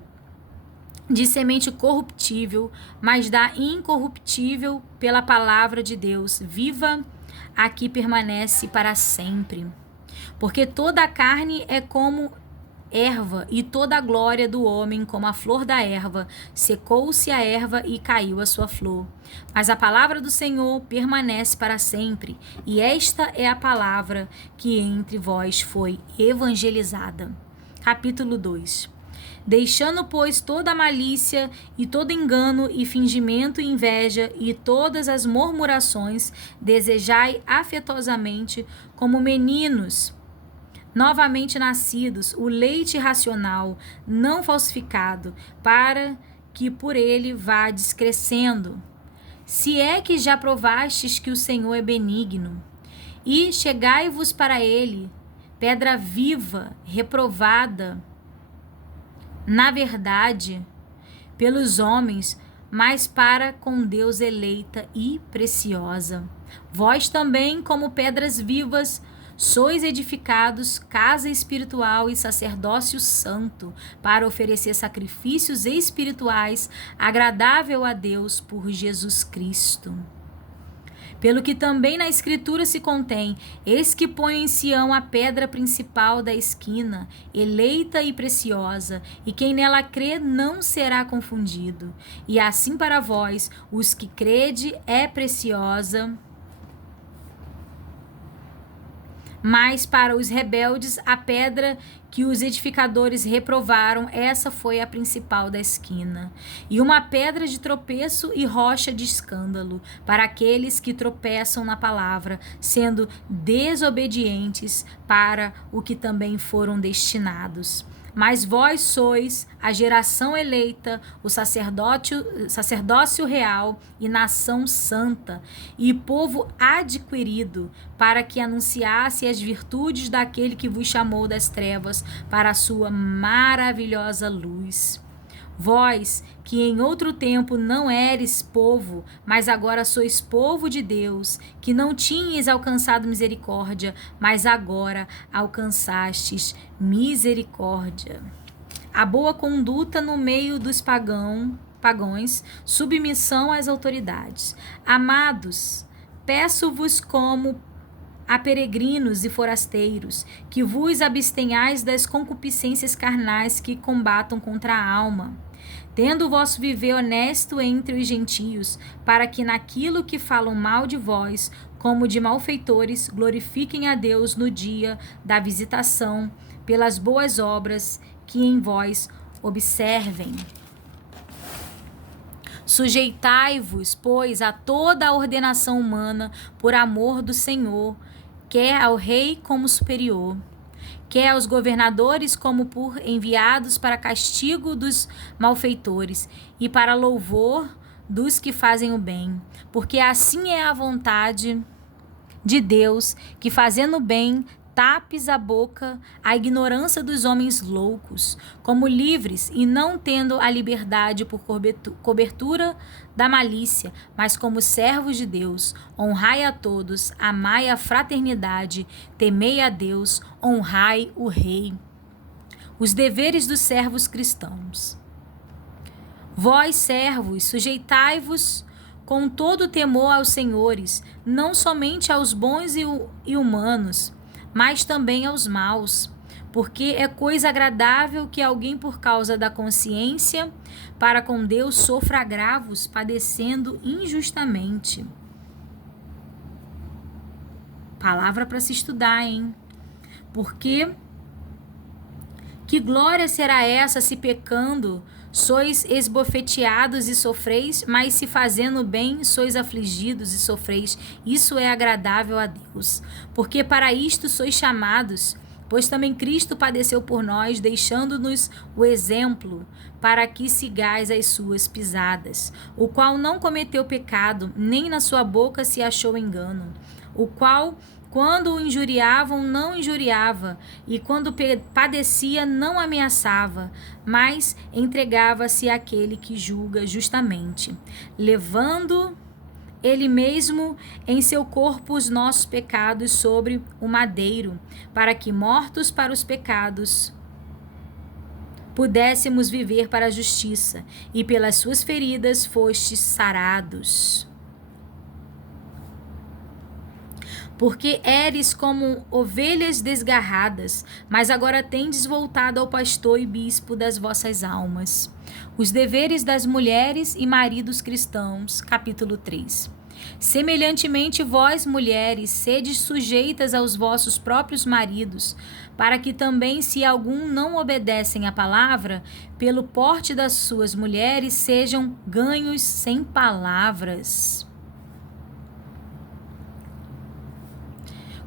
de semente corruptível, mas da incorruptível, pela palavra de Deus, viva, a que permanece para sempre. Porque toda a carne é como erva, e toda a glória do homem como a flor da erva. Secou-se a erva e caiu a sua flor. Mas a palavra do Senhor permanece para sempre, e esta é a palavra que entre vós foi evangelizada. Capítulo 2. Deixando, pois, toda a malícia e todo engano e fingimento e inveja e todas as murmurações, desejai afetuosamente, como meninos novamente nascidos, o leite racional, não falsificado, para que por ele vá descrescendo. Se é que já provastes que o Senhor é benigno, e chegai-vos para ele, pedra viva, reprovada, na verdade, pelos homens, mas para com Deus eleita e preciosa. Vós também, como pedras vivas, sois edificados casa espiritual e sacerdócio santo, para oferecer sacrifícios espirituais agradável a Deus por Jesus Cristo. Pelo que também na Escritura se contém, eis que põe em Sião a pedra principal da esquina, eleita e preciosa, e quem nela crê não será confundido. E assim para vós, os que crede, é preciosa, mas para os rebeldes, a pedra que os edificadores reprovaram, essa foi a principal da esquina. E uma pedra de tropeço e rocha de escândalo, para aqueles que tropeçam na palavra, sendo desobedientes para o que também foram destinados. Mas vós sois a geração eleita, o sacerdócio real e nação santa, e povo adquirido, para que anunciasse as virtudes daquele que vos chamou das trevas para a sua maravilhosa luz. Vós, que em outro tempo não eres povo, mas agora sois povo de Deus, que não tinhas alcançado misericórdia, mas agora alcançastes misericórdia. A boa conduta no meio dos pagãos, submissão às autoridades. Amados, peço-vos como a peregrinos e forasteiros, que vos abstenhais das concupiscências carnais que combatam contra a alma, tendo o vosso viver honesto entre os gentios, para que naquilo que falam mal de vós, como de malfeitores, glorifiquem a Deus no dia da visitação, pelas boas obras que em vós observem. Sujeitai-vos, pois, a toda a ordenação humana por amor do Senhor, quer ao rei como superior, quer aos governadores como por enviados para castigo dos malfeitores e para louvor dos que fazem o bem, porque assim é a vontade de Deus, que fazendo o bem tapes a boca à ignorância dos homens loucos, como livres e não tendo a liberdade por cobertura da malícia, mas como servos de Deus. Honrai a todos, amai a fraternidade, temei a Deus, honrai o Rei. Os deveres dos servos cristãos. Vós, servos, sujeitai-vos com todo temor aos senhores, não somente aos bons e humanos, mas também aos maus, porque é coisa agradável que alguém, por causa da consciência, para com Deus sofra agravos, padecendo injustamente. Palavra para se estudar, hein? Porque que glória será essa se pecando sois esbofeteados e sofreis, mas se fazendo bem sois afligidos e sofreis? Isso é agradável a Deus. Porque para isto sois chamados, pois também Cristo padeceu por nós, deixando-nos o exemplo, para que sigais as suas pisadas, o qual não cometeu pecado, nem na sua boca se achou engano, o qual, quando o injuriavam, não injuriava, e quando padecia, não ameaçava, mas entregava-se àquele que julga justamente, levando ele mesmo em seu corpo os nossos pecados sobre o madeiro, para que, mortos para os pecados, pudéssemos viver para a justiça, e pelas suas feridas fostes sarados. Porque eres como ovelhas desgarradas, mas agora tendes voltado ao pastor e bispo das vossas almas. Os deveres das mulheres e maridos cristãos, capítulo 3. Semelhantemente, vós, mulheres, sedes sujeitas aos vossos próprios maridos, para que também, se algum não obedecem à palavra, pelo porte das suas mulheres, sejam ganhos sem palavras.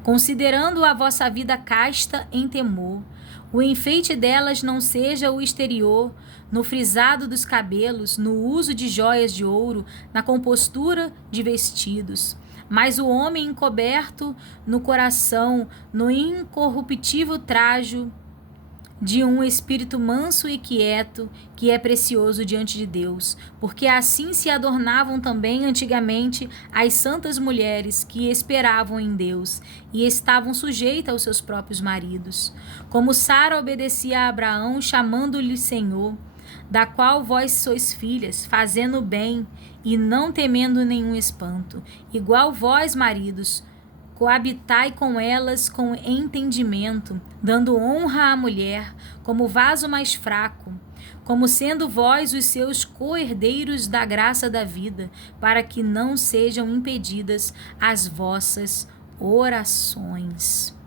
Considerando a vossa vida casta em temor, o enfeite delas não seja o exterior, no frisado dos cabelos, no uso de joias de ouro, na compostura de vestidos, mas o homem encoberto no coração, no incorruptível trajo de um espírito manso e quieto, que é precioso diante de Deus, porque assim se adornavam também antigamente as santas mulheres que esperavam em Deus e estavam sujeitas aos seus próprios maridos, como Sara obedecia a Abraão, chamando-lhe Senhor, da qual vós sois filhas, fazendo bem e não temendo nenhum espanto, igual vós, maridos, coabitai com elas com entendimento, dando honra à mulher, como vaso mais fraco, como sendo vós os seus co-herdeiros da graça da vida, para que não sejam impedidas as vossas orações.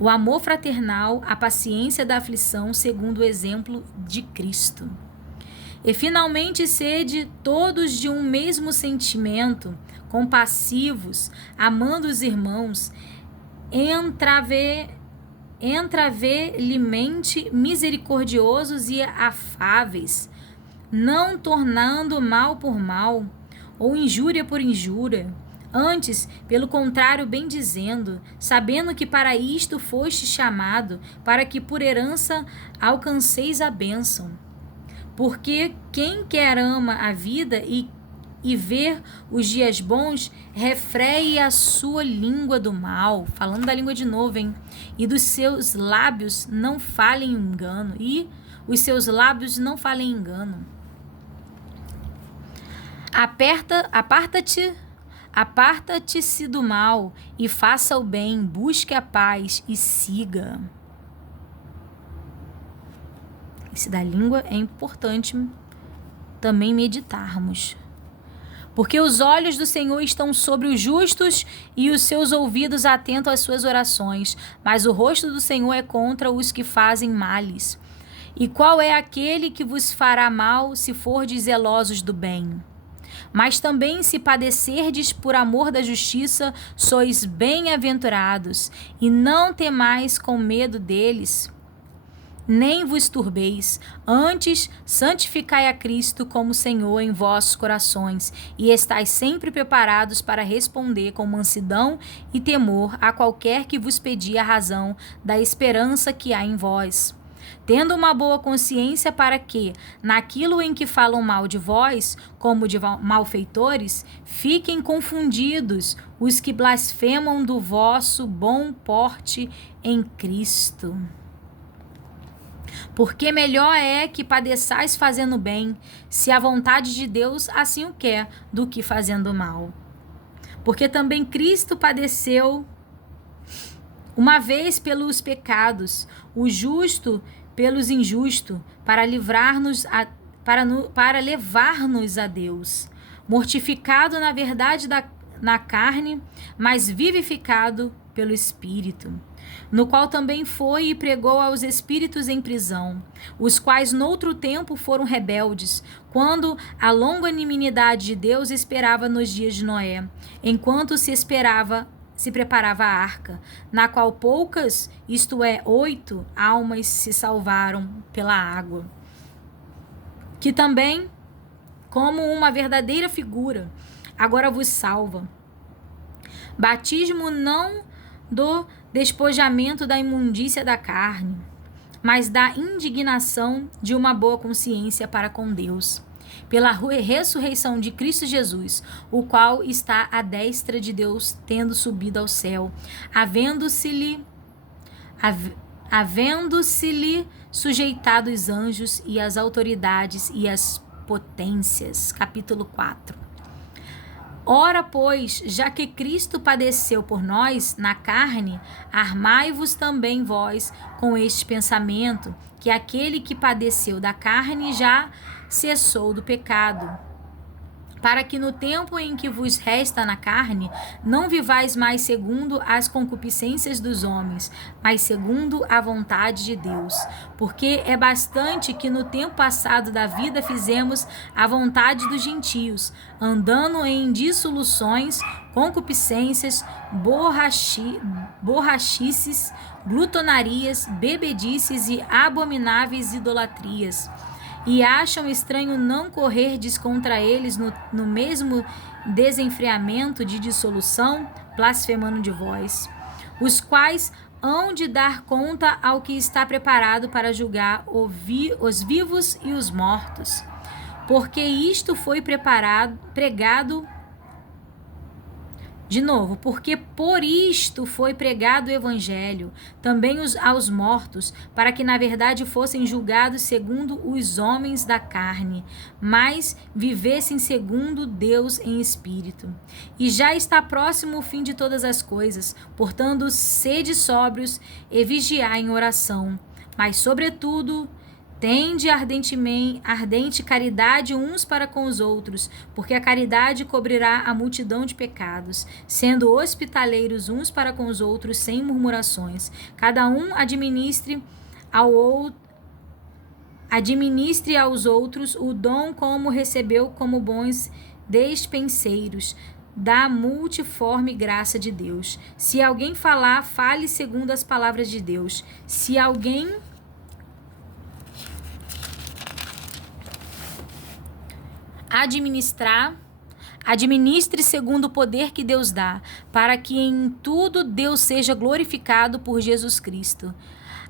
O amor fraternal, a paciência da aflição, segundo o exemplo de Cristo. E finalmente sede todos de um mesmo sentimento, compassivos, amando os irmãos, entravelmente misericordiosos e afáveis, não tornando mal por mal, ou injúria por injúria, antes, pelo contrário, bem dizendo, sabendo que para isto foste chamado, para que por herança alcanceis a bênção. Porque quem quer ama a vida e ver os dias bons, refreie a sua língua do mal. Falando da língua de novo, hein? E dos seus lábios não falem engano. E os seus lábios não falem engano. Aparta-te-se do mal e faça o bem, busque a paz e siga. Esse da língua é importante também meditarmos. Porque os olhos do Senhor estão sobre os justos e os seus ouvidos atentos às suas orações, mas o rosto do Senhor é contra os que fazem males. E qual é aquele que vos fará mal se fordes zelosos do bem? Mas também se padecerdes por amor da justiça, sois bem-aventurados, e não temais com medo deles. nem vos turbeis, antes santificai a Cristo como Senhor em vossos corações, e estais sempre preparados para responder com mansidão e temor a qualquer que vos pedir a razão da esperança que há em vós. Tendo uma boa consciência para que, naquilo em que falam mal de vós, como de malfeitores, fiquem confundidos os que blasfemam do vosso bom porte em Cristo. Porque melhor é que padeçais fazendo bem, se a vontade de Deus assim o quer, do que fazendo mal. Porque também Cristo padeceu uma vez pelos pecados, o justo pelos injustos, para levar-nos a Deus, mortificado na verdade na carne, mas vivificado pelo Espírito, no qual também foi e pregou aos espíritos em prisão, os quais noutro tempo foram rebeldes, quando a longanimidade de Deus esperava nos dias de Noé, enquanto se preparava a arca, na qual poucas, isto é, 8 almas se salvaram pela água. Que também, como uma verdadeira figura, agora vos salva. Batismo não do despojamento da imundícia da carne, mas da indignação de uma boa consciência para com Deus, pela ressurreição de Cristo Jesus, o qual está à destra de Deus, tendo subido ao céu, havendo-se-lhe sujeitado os anjos e as autoridades e as potências. Capítulo 4. Ora, pois, já que Cristo padeceu por nós na carne, armai-vos também vós com este pensamento, que aquele que padeceu da carne já cessou do pecado, para que no tempo em que vos resta na carne, não vivais mais segundo as concupiscências dos homens, mas segundo a vontade de Deus. Porque é bastante que no tempo passado da vida fizemos a vontade dos gentios, andando em dissoluções, concupiscências, borrachices, glutonarias, bebedices e abomináveis idolatrias. E acham estranho não correrdes contra eles no mesmo desenfreamento de dissolução, blasfemando de vós, os quais hão de dar conta ao que está preparado para julgar os vivos e os mortos. Porque isto foi pregado. De novo, porque por isto foi pregado o Evangelho, também aos mortos, para que na verdade fossem julgados segundo os homens da carne, mas vivessem segundo Deus em espírito. E já está próximo o fim de todas as coisas, portanto, sede sóbrios e vigiai em oração, mas sobretudo tende ardente caridade uns para com os outros, porque a caridade cobrirá a multidão de pecados, sendo hospitaleiros uns para com os outros sem murmurações. Cada um administre aos outros o dom como recebeu, como bons despenseiros da multiforme graça de Deus. Se alguém falar, fale segundo as palavras de Deus. Se alguém administre segundo o poder que Deus dá, para que em tudo Deus seja glorificado por Jesus Cristo,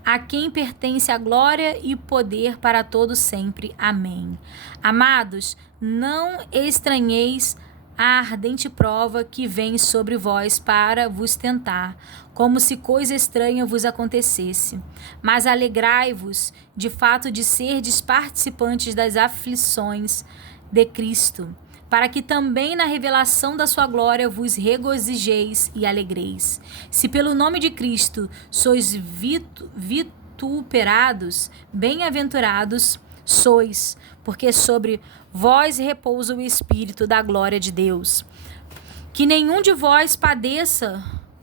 a quem pertence a glória e poder para todos sempre. Amém. Amados, não estranheis a ardente prova que vem sobre vós para vos tentar, como se coisa estranha vos acontecesse. Mas alegrai-vos de fato de serdes participantes das aflições de Cristo, para que também na revelação da sua glória vos regozijeis e alegreis. Se pelo nome de Cristo sois vituperados, bem-aventurados sois, porque sobre vós repousa o Espírito da glória de Deus. Que nenhum de vós padeça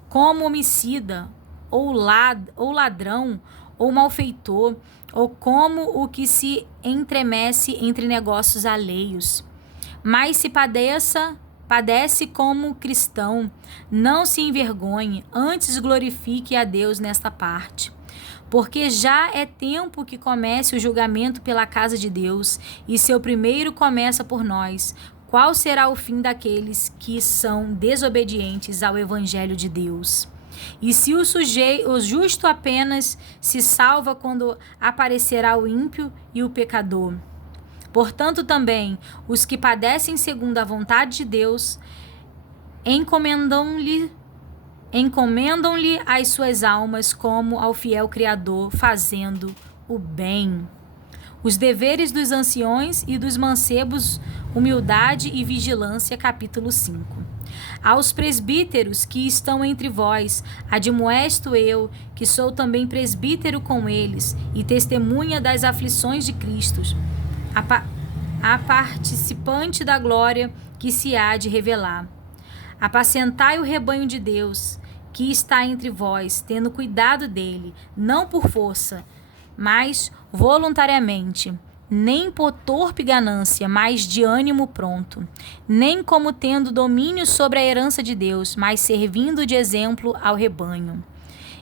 como homicida, ou ladrão, ou malfeitor, ou como o que se entremece entre negócios alheios. Mas se padece como cristão, não se envergonhe, antes glorifique a Deus nesta parte. Porque já é tempo que comece o julgamento pela casa de Deus, e seu primeiro começa por nós. Qual será o fim daqueles que são desobedientes ao Evangelho de Deus? E se o justo apenas se salva quando aparecerá o ímpio e o pecador? Portanto, também os que padecem segundo a vontade de Deus encomendam-lhe as suas almas como ao fiel Criador, fazendo o bem. Os deveres dos anciões e dos mancebos, humildade e vigilância, capítulo 5. Aos presbíteros que estão entre vós, admoesto eu, que sou também presbítero com eles, e testemunha das aflições de Cristo, a participante da glória que se há de revelar. Apacentai o rebanho de Deus, que está entre vós, tendo cuidado dele, não por força, mas voluntariamente, nem por torpe ganância, mas de ânimo pronto, nem como tendo domínio sobre a herança de Deus, mas servindo de exemplo ao rebanho.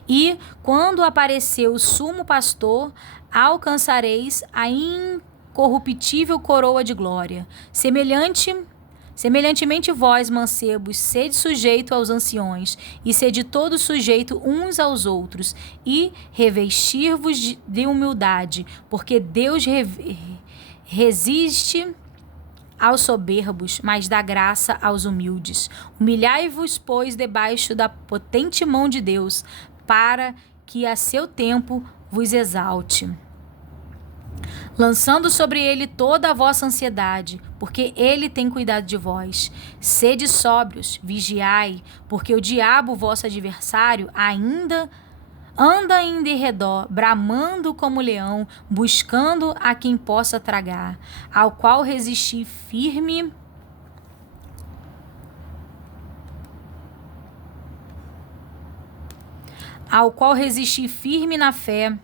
E, quando apareceu o sumo pastor, alcançareis a incorruptível coroa de glória. Semelhantemente vós, mancebos, sede sujeito aos anciões, e sede todos sujeito uns aos outros, e revestir-vos de humildade, porque Deus resiste aos soberbos, mas dá graça aos humildes. Humilhai-vos, pois, debaixo da potente mão de Deus, para que a seu tempo vos exalte, lançando sobre ele toda a vossa ansiedade, porque ele tem cuidado de vós. Sede sóbrios, vigiai, porque o diabo, vosso adversário, anda em derredor, bramando como leão, buscando a quem possa tragar, ao qual resisti firme na fé,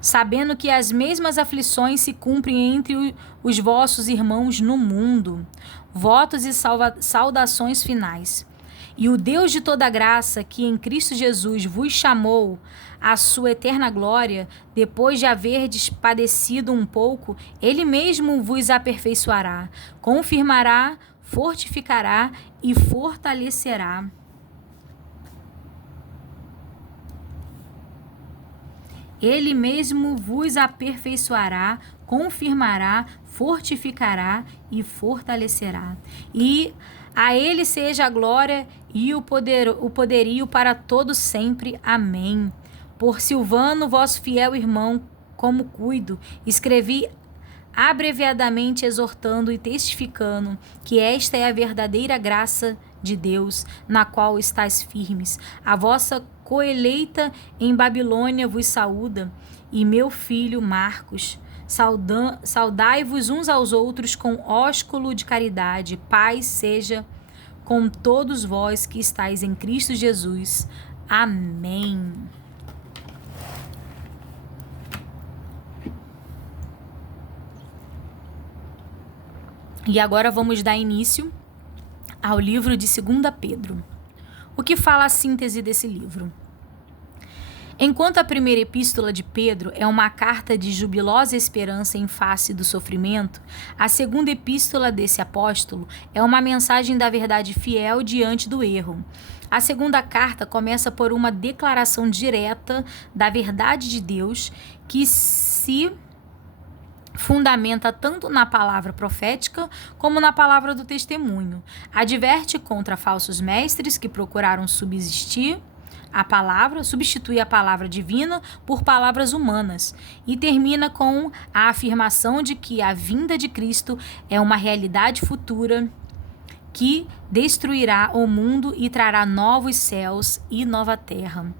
sabendo que as mesmas aflições se cumprem entre os vossos irmãos no mundo. Votos e saudações finais. E o Deus de toda graça, que em Cristo Jesus vos chamou à sua eterna glória, depois de haverdes padecido um pouco, ele mesmo vos aperfeiçoará, confirmará, fortificará e fortalecerá. Ele mesmo vos aperfeiçoará, confirmará, fortificará e fortalecerá. E a ele seja a glória e o poderio para todo sempre. Amém. Por Silvano, vosso fiel irmão, como cuido, escrevi abreviadamente, exortando e testificando que esta é a verdadeira graça de Deus, na qual estáis firmes. A vossa coeleita em Babilônia vos saúda, e meu filho Marcos. Saudai-vos uns aos outros com ósculo de caridade. Paz seja com todos vós que estáis em Cristo Jesus. Amém. E agora vamos dar início ao livro de 2 Pedro. O que fala a síntese desse livro? Enquanto a primeira epístola de Pedro é uma carta de jubilosa esperança em face do sofrimento, a segunda epístola desse apóstolo é uma mensagem da verdade fiel diante do erro. A segunda carta começa por uma declaração direta da verdade de Deus que se fundamenta tanto na palavra profética como na palavra do testemunho. Adverte contra falsos mestres que procuraram substituir a palavra divina por palavras humanas, e termina com a afirmação de que a vinda de Cristo é uma realidade futura que destruirá o mundo e trará novos céus e nova terra.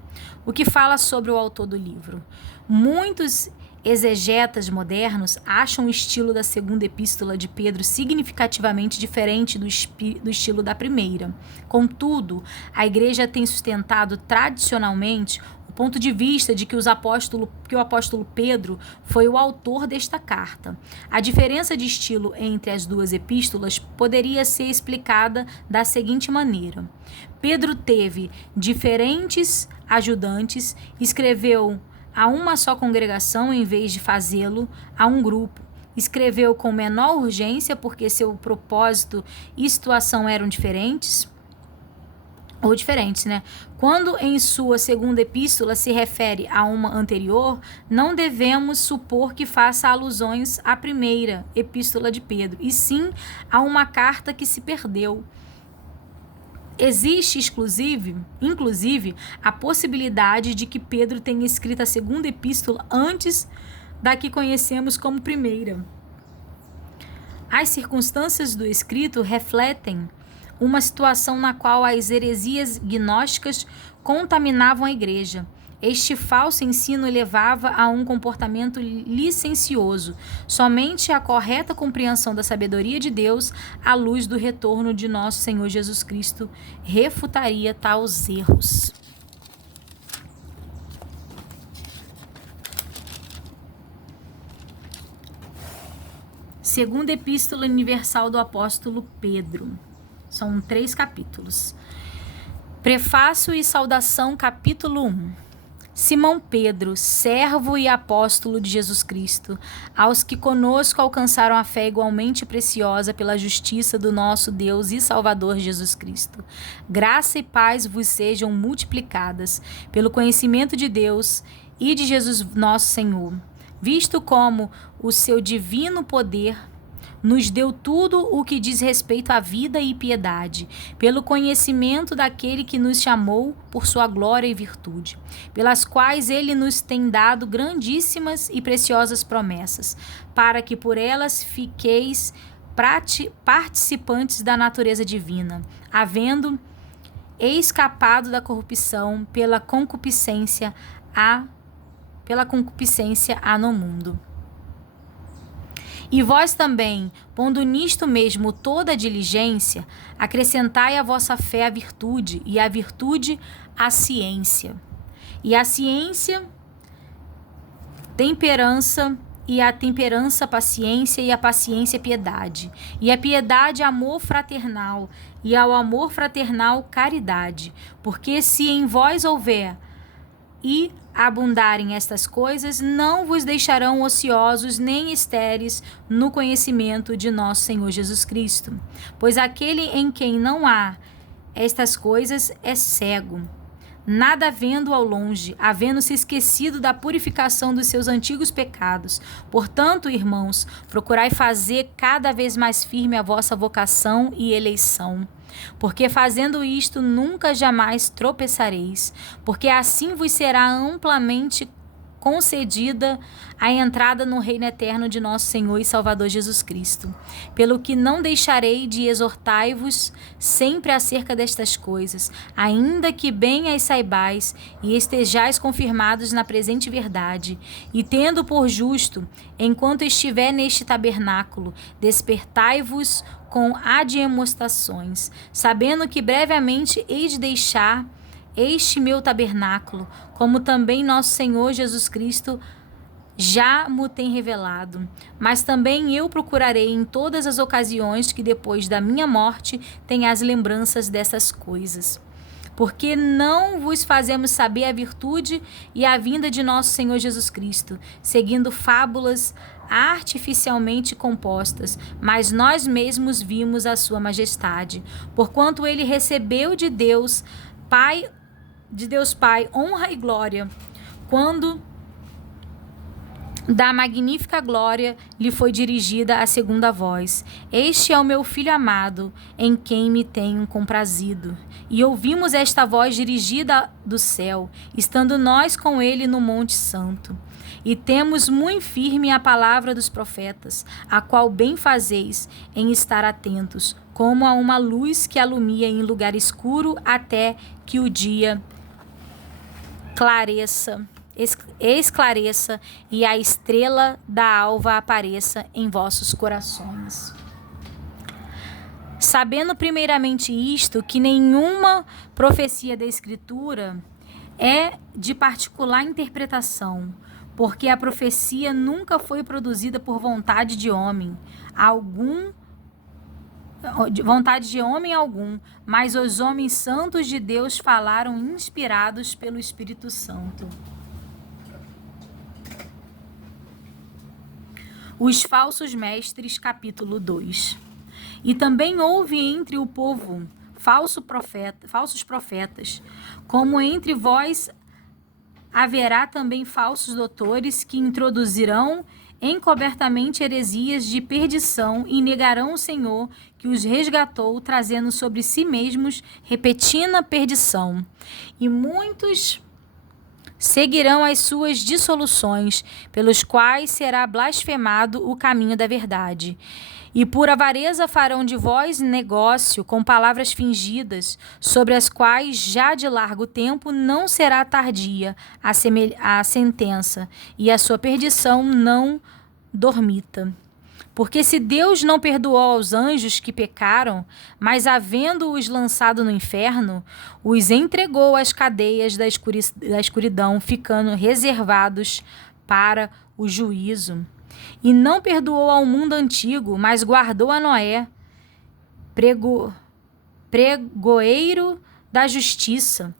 O que fala sobre o autor do livro? Muitos exegetas modernos acham o estilo da segunda epístola de Pedro significativamente diferente do estilo da primeira. Contudo, a Igreja tem sustentado tradicionalmente o ponto de vista de que o apóstolo Pedro foi o autor desta carta. A diferença de estilo entre as duas epístolas poderia ser explicada da seguinte maneira: Pedro teve diferentes ajudantes, escreveu a uma só congregação em vez de fazê-lo a um grupo. Escreveu com menor urgência porque seu propósito e situação eram diferentes. Ou diferentes, né? Quando em sua segunda epístola se refere a uma anterior, não devemos supor que faça alusões à primeira epístola de Pedro, e sim a uma carta que se perdeu. Existe, inclusive, a possibilidade de que Pedro tenha escrito a segunda epístola antes da que conhecemos como primeira. As circunstâncias do escrito refletem uma situação na qual as heresias gnósticas contaminavam a igreja. Este falso ensino levava a um comportamento licencioso. Somente a correta compreensão da sabedoria de Deus, à luz do retorno de nosso Senhor Jesus Cristo, refutaria tais erros. Segunda Epístola Universal do Apóstolo Pedro. São 3 capítulos. Prefácio e saudação, capítulo 1. Simão Pedro, servo e apóstolo de Jesus Cristo, aos que conosco alcançaram a fé igualmente preciosa pela justiça do nosso Deus e Salvador Jesus Cristo. Graça e paz vos sejam multiplicadas pelo conhecimento de Deus e de Jesus nosso Senhor, visto como o seu divino poder nos deu tudo o que diz respeito à vida e piedade, pelo conhecimento daquele que nos chamou por sua glória e virtude, pelas quais ele nos tem dado grandíssimas e preciosas promessas, para que por elas fiqueis participantes da natureza divina, havendo escapado da corrupção pela concupiscência há no mundo. E vós também, pondo nisto mesmo toda a diligência, acrescentai à vossa fé a virtude, e a virtude a ciência. E a ciência, temperança, e a temperança paciência, e a paciência piedade. E a piedade amor fraternal, e ao amor fraternal caridade. Porque se em vós houver e abundarem estas coisas, não vos deixarão ociosos nem estéreis no conhecimento de nosso Senhor Jesus Cristo. Pois aquele em quem não há estas coisas é cego, nada vendo ao longe, havendo-se esquecido da purificação dos seus antigos pecados. Portanto, irmãos, procurai fazer cada vez mais firme a vossa vocação e eleição. Porque fazendo isto nunca jamais tropeçareis, porque assim vos será amplamente concedida a entrada no reino eterno de nosso Senhor e Salvador Jesus Cristo. Pelo que não deixarei de exortai-vos sempre acerca destas coisas, ainda que bem as saibais e estejais confirmados na presente verdade, e tendo por justo, enquanto estiver neste tabernáculo, despertai-vos com admoestações, sabendo que brevemente hei de deixar este meu tabernáculo, como também nosso Senhor Jesus Cristo já mo tem revelado. Mas também eu procurarei em todas as ocasiões que depois da minha morte tenha as lembranças dessas coisas. Porque não vos fazemos saber a virtude e a vinda de nosso Senhor Jesus Cristo, seguindo fábulas artificialmente compostas, mas nós mesmos vimos a sua majestade, porquanto ele recebeu de Deus Pai honra e glória, quando da magnífica glória lhe foi dirigida a segunda voz: Este é o meu Filho amado, em quem me tenho comprazido. E ouvimos esta voz dirigida do céu, estando nós com ele no Monte Santo. E temos muito firme a palavra dos profetas, a qual bem fazeis em estar atentos, como a uma luz que alumia em lugar escuro até que o dia esclareça e a estrela da alva apareça em vossos corações. Sabendo primeiramente isto, que nenhuma profecia da Escritura é de particular interpretação, porque a profecia nunca foi produzida por vontade de homem algum, mas os homens santos de Deus falaram inspirados pelo Espírito Santo. Os falsos mestres, capítulo 2. E também houve entre o povo falsos profetas, como entre vós haverá também falsos doutores que introduzirão encobertamente heresias de perdição e negarão o Senhor que os resgatou, trazendo sobre si mesmos repentina perdição. E muitos seguirão as suas dissoluções, pelos quais será blasfemado o caminho da verdade. E por avareza farão de vós negócio com palavras fingidas, sobre as quais já de largo tempo não será tardia a sentença, e a sua perdição não dormita. Porque se Deus não perdoou aos anjos que pecaram, mas havendo-os lançado no inferno, os entregou às cadeias da escuridão, ficando reservados para o juízo. E não perdoou ao mundo antigo, mas guardou a Noé, pregoeiro da justiça,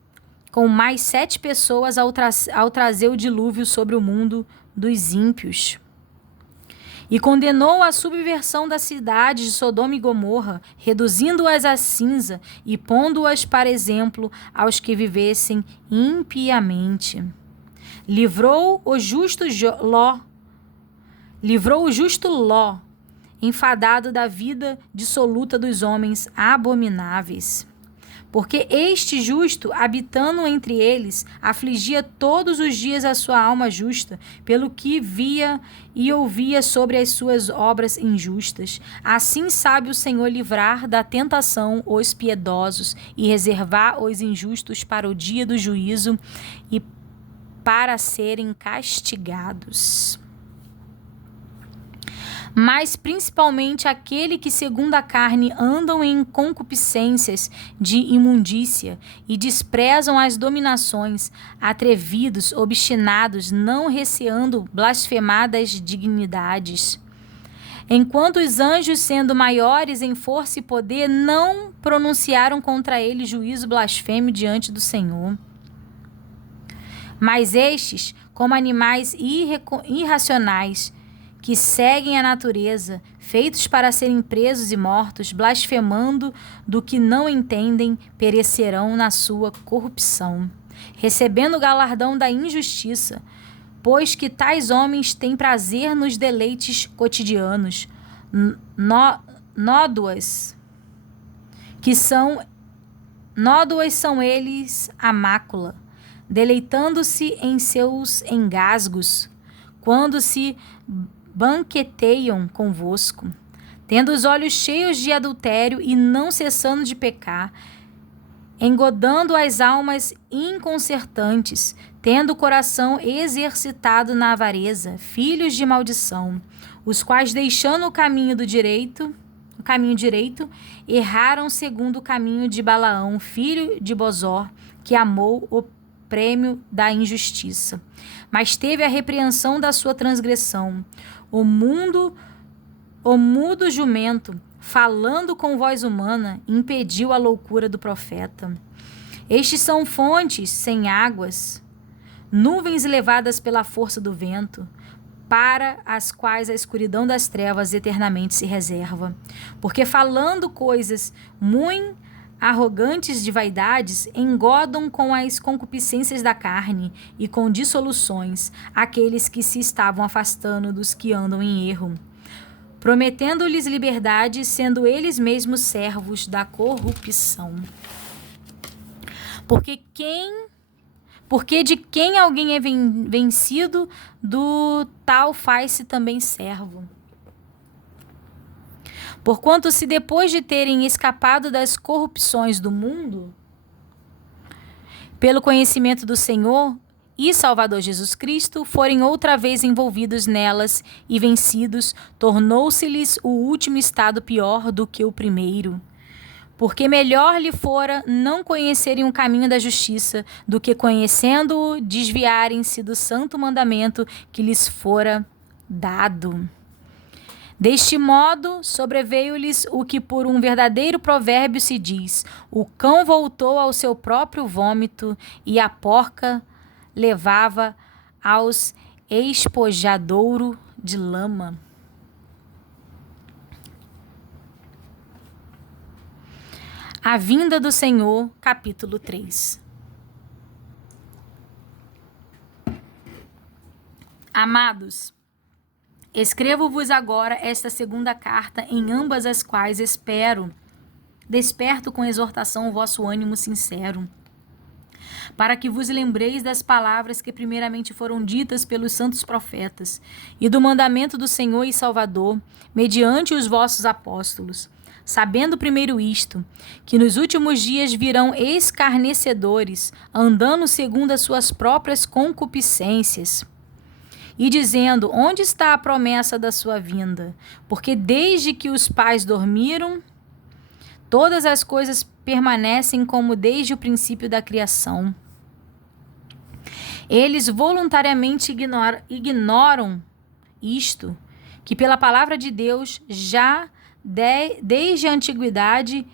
com mais 7 pessoas ao trazer o dilúvio sobre o mundo dos ímpios. E condenou a subversão da cidade de Sodoma e Gomorra, reduzindo-as a cinza e pondo-as para exemplo aos que vivessem impiamente. Livrou o justo Ló, enfadado da vida dissoluta dos homens abomináveis. Porque este justo, habitando entre eles, afligia todos os dias a sua alma justa, pelo que via e ouvia sobre as suas obras injustas. Assim sabe o Senhor livrar da tentação os piedosos e reservar os injustos para o dia do juízo e para serem castigados. Mas principalmente aquele que segundo a carne andam em concupiscências de imundícia e desprezam as dominações, atrevidos, obstinados, não receando blasfemar das dignidades. Enquanto os anjos, sendo maiores em força e poder, não pronunciaram contra ele juízo blasfêmio diante do Senhor. Mas estes, como animais irracionais, que seguem a natureza, feitos para serem presos e mortos, blasfemando do que não entendem, perecerão na sua corrupção, recebendo o galardão da injustiça, pois que tais homens têm prazer nos deleites cotidianos, nódoas são eles a mácula, deleitando-se em seus engasgos, quando se banqueteiam convosco, tendo os olhos cheios de adultério e não cessando de pecar, engodando as almas inconcertantes, tendo o coração exercitado na avareza, filhos de maldição, os quais, deixando o caminho direito, erraram segundo o caminho de Balaão, filho de Bosor, que amou o prêmio da injustiça, mas teve a repreensão da sua transgressão. O mudo jumento, falando com voz humana, impediu a loucura do profeta. Estes são fontes sem águas, nuvens levadas pela força do vento, para as quais a escuridão das trevas eternamente se reserva. Porque falando coisas muito arrogantes de vaidades, engodam com as concupiscências da carne e com dissoluções aqueles que se estavam afastando dos que andam em erro, prometendo-lhes liberdade, sendo eles mesmos servos da corrupção. Porque de quem alguém é vencido, do tal faz-se também servo. Porquanto se depois de terem escapado das corrupções do mundo, pelo conhecimento do Senhor e Salvador Jesus Cristo, forem outra vez envolvidos nelas e vencidos, tornou-se-lhes o último estado pior do que o primeiro. Porque melhor lhe fora não conhecerem o caminho da justiça, do que conhecendo-o, desviarem-se do santo mandamento que lhes fora dado. Deste modo, sobreveio-lhes o que por um verdadeiro provérbio se diz: o cão voltou ao seu próprio vômito, e a porca levava aos espojadouro de lama. A vinda do Senhor, capítulo 3. Amados, escrevo-vos agora esta segunda carta, em ambas as quais desperto com exortação o vosso ânimo sincero, para que vos lembreis das palavras que primeiramente foram ditas pelos santos profetas, e do mandamento do Senhor e Salvador, mediante os vossos apóstolos, sabendo primeiro isto, que nos últimos dias virão escarnecedores, andando segundo as suas próprias concupiscências, e dizendo: onde está a promessa da sua vinda? Porque desde que os pais dormiram, todas as coisas permanecem como desde o princípio da criação. Eles voluntariamente ignoram isto, que pela palavra de Deus já desde a antiguidade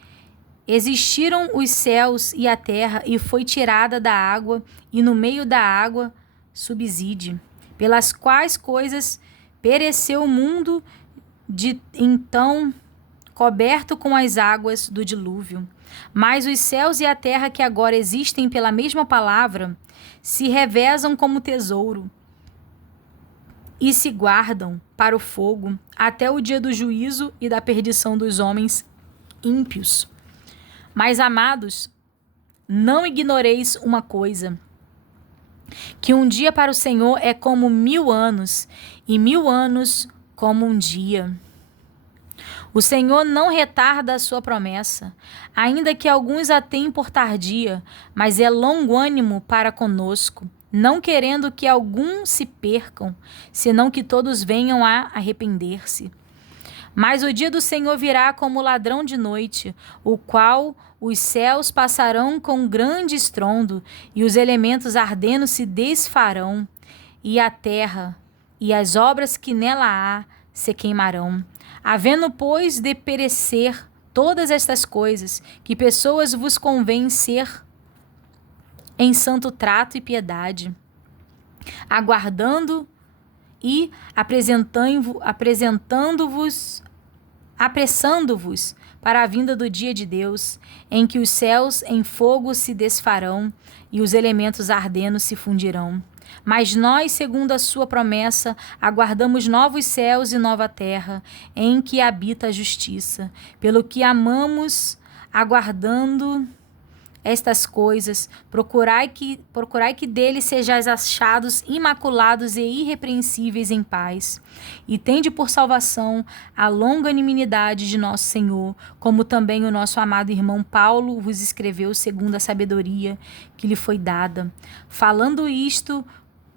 existiram os céus e a terra, e foi tirada da água, e no meio da água subside, pelas quais coisas pereceu o mundo de então coberto com as águas do dilúvio. Mas os céus e a terra, que agora existem pela mesma palavra, se revezam como tesouro e se guardam para o fogo até o dia do juízo e da perdição dos homens ímpios. Mas, amados, não ignoreis uma coisa, que um dia para o Senhor é como 1000 anos, e 1000 anos como um dia. O Senhor não retarda a sua promessa, ainda que alguns a tenham por tardia, mas é longânimo para conosco, não querendo que alguns se percam, senão que todos venham a arrepender-se. Mas o dia do Senhor virá como ladrão de noite, o qual os céus passarão com grande estrondo, e os elementos ardendo se desfarão, e a terra e as obras que nela há se queimarão. Havendo, pois, de perecer todas estas coisas, que pessoas vos convém ser em santo trato e piedade, aguardando e apressando-vos para a vinda do dia de Deus, em que os céus em fogo se desfarão e os elementos ardendo se fundirão. Mas nós, segundo a sua promessa, aguardamos novos céus e nova terra, em que habita a justiça. Pelo que amamos, aguardando estas coisas, procurai que dele sejais achados imaculados e irrepreensíveis em paz. E tende por salvação a longanimidade de nosso Senhor, como também o nosso amado irmão Paulo vos escreveu segundo a sabedoria que lhe foi dada. Falando isto,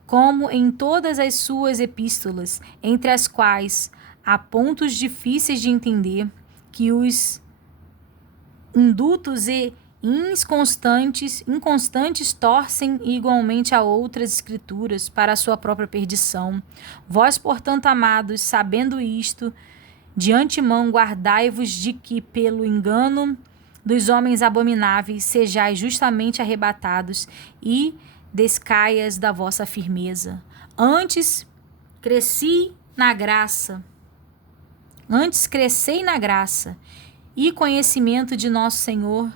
como em todas as suas epístolas, entre as quais há pontos difíceis de entender, que os indutos e inconstantes torcem igualmente a outras escrituras para a sua própria perdição. Vós, portanto, amados, sabendo isto, de antemão guardai-vos de que, pelo engano dos homens abomináveis, sejais justamente arrebatados e descaias da vossa firmeza. Antes crescei na graça e conhecimento de nosso Senhor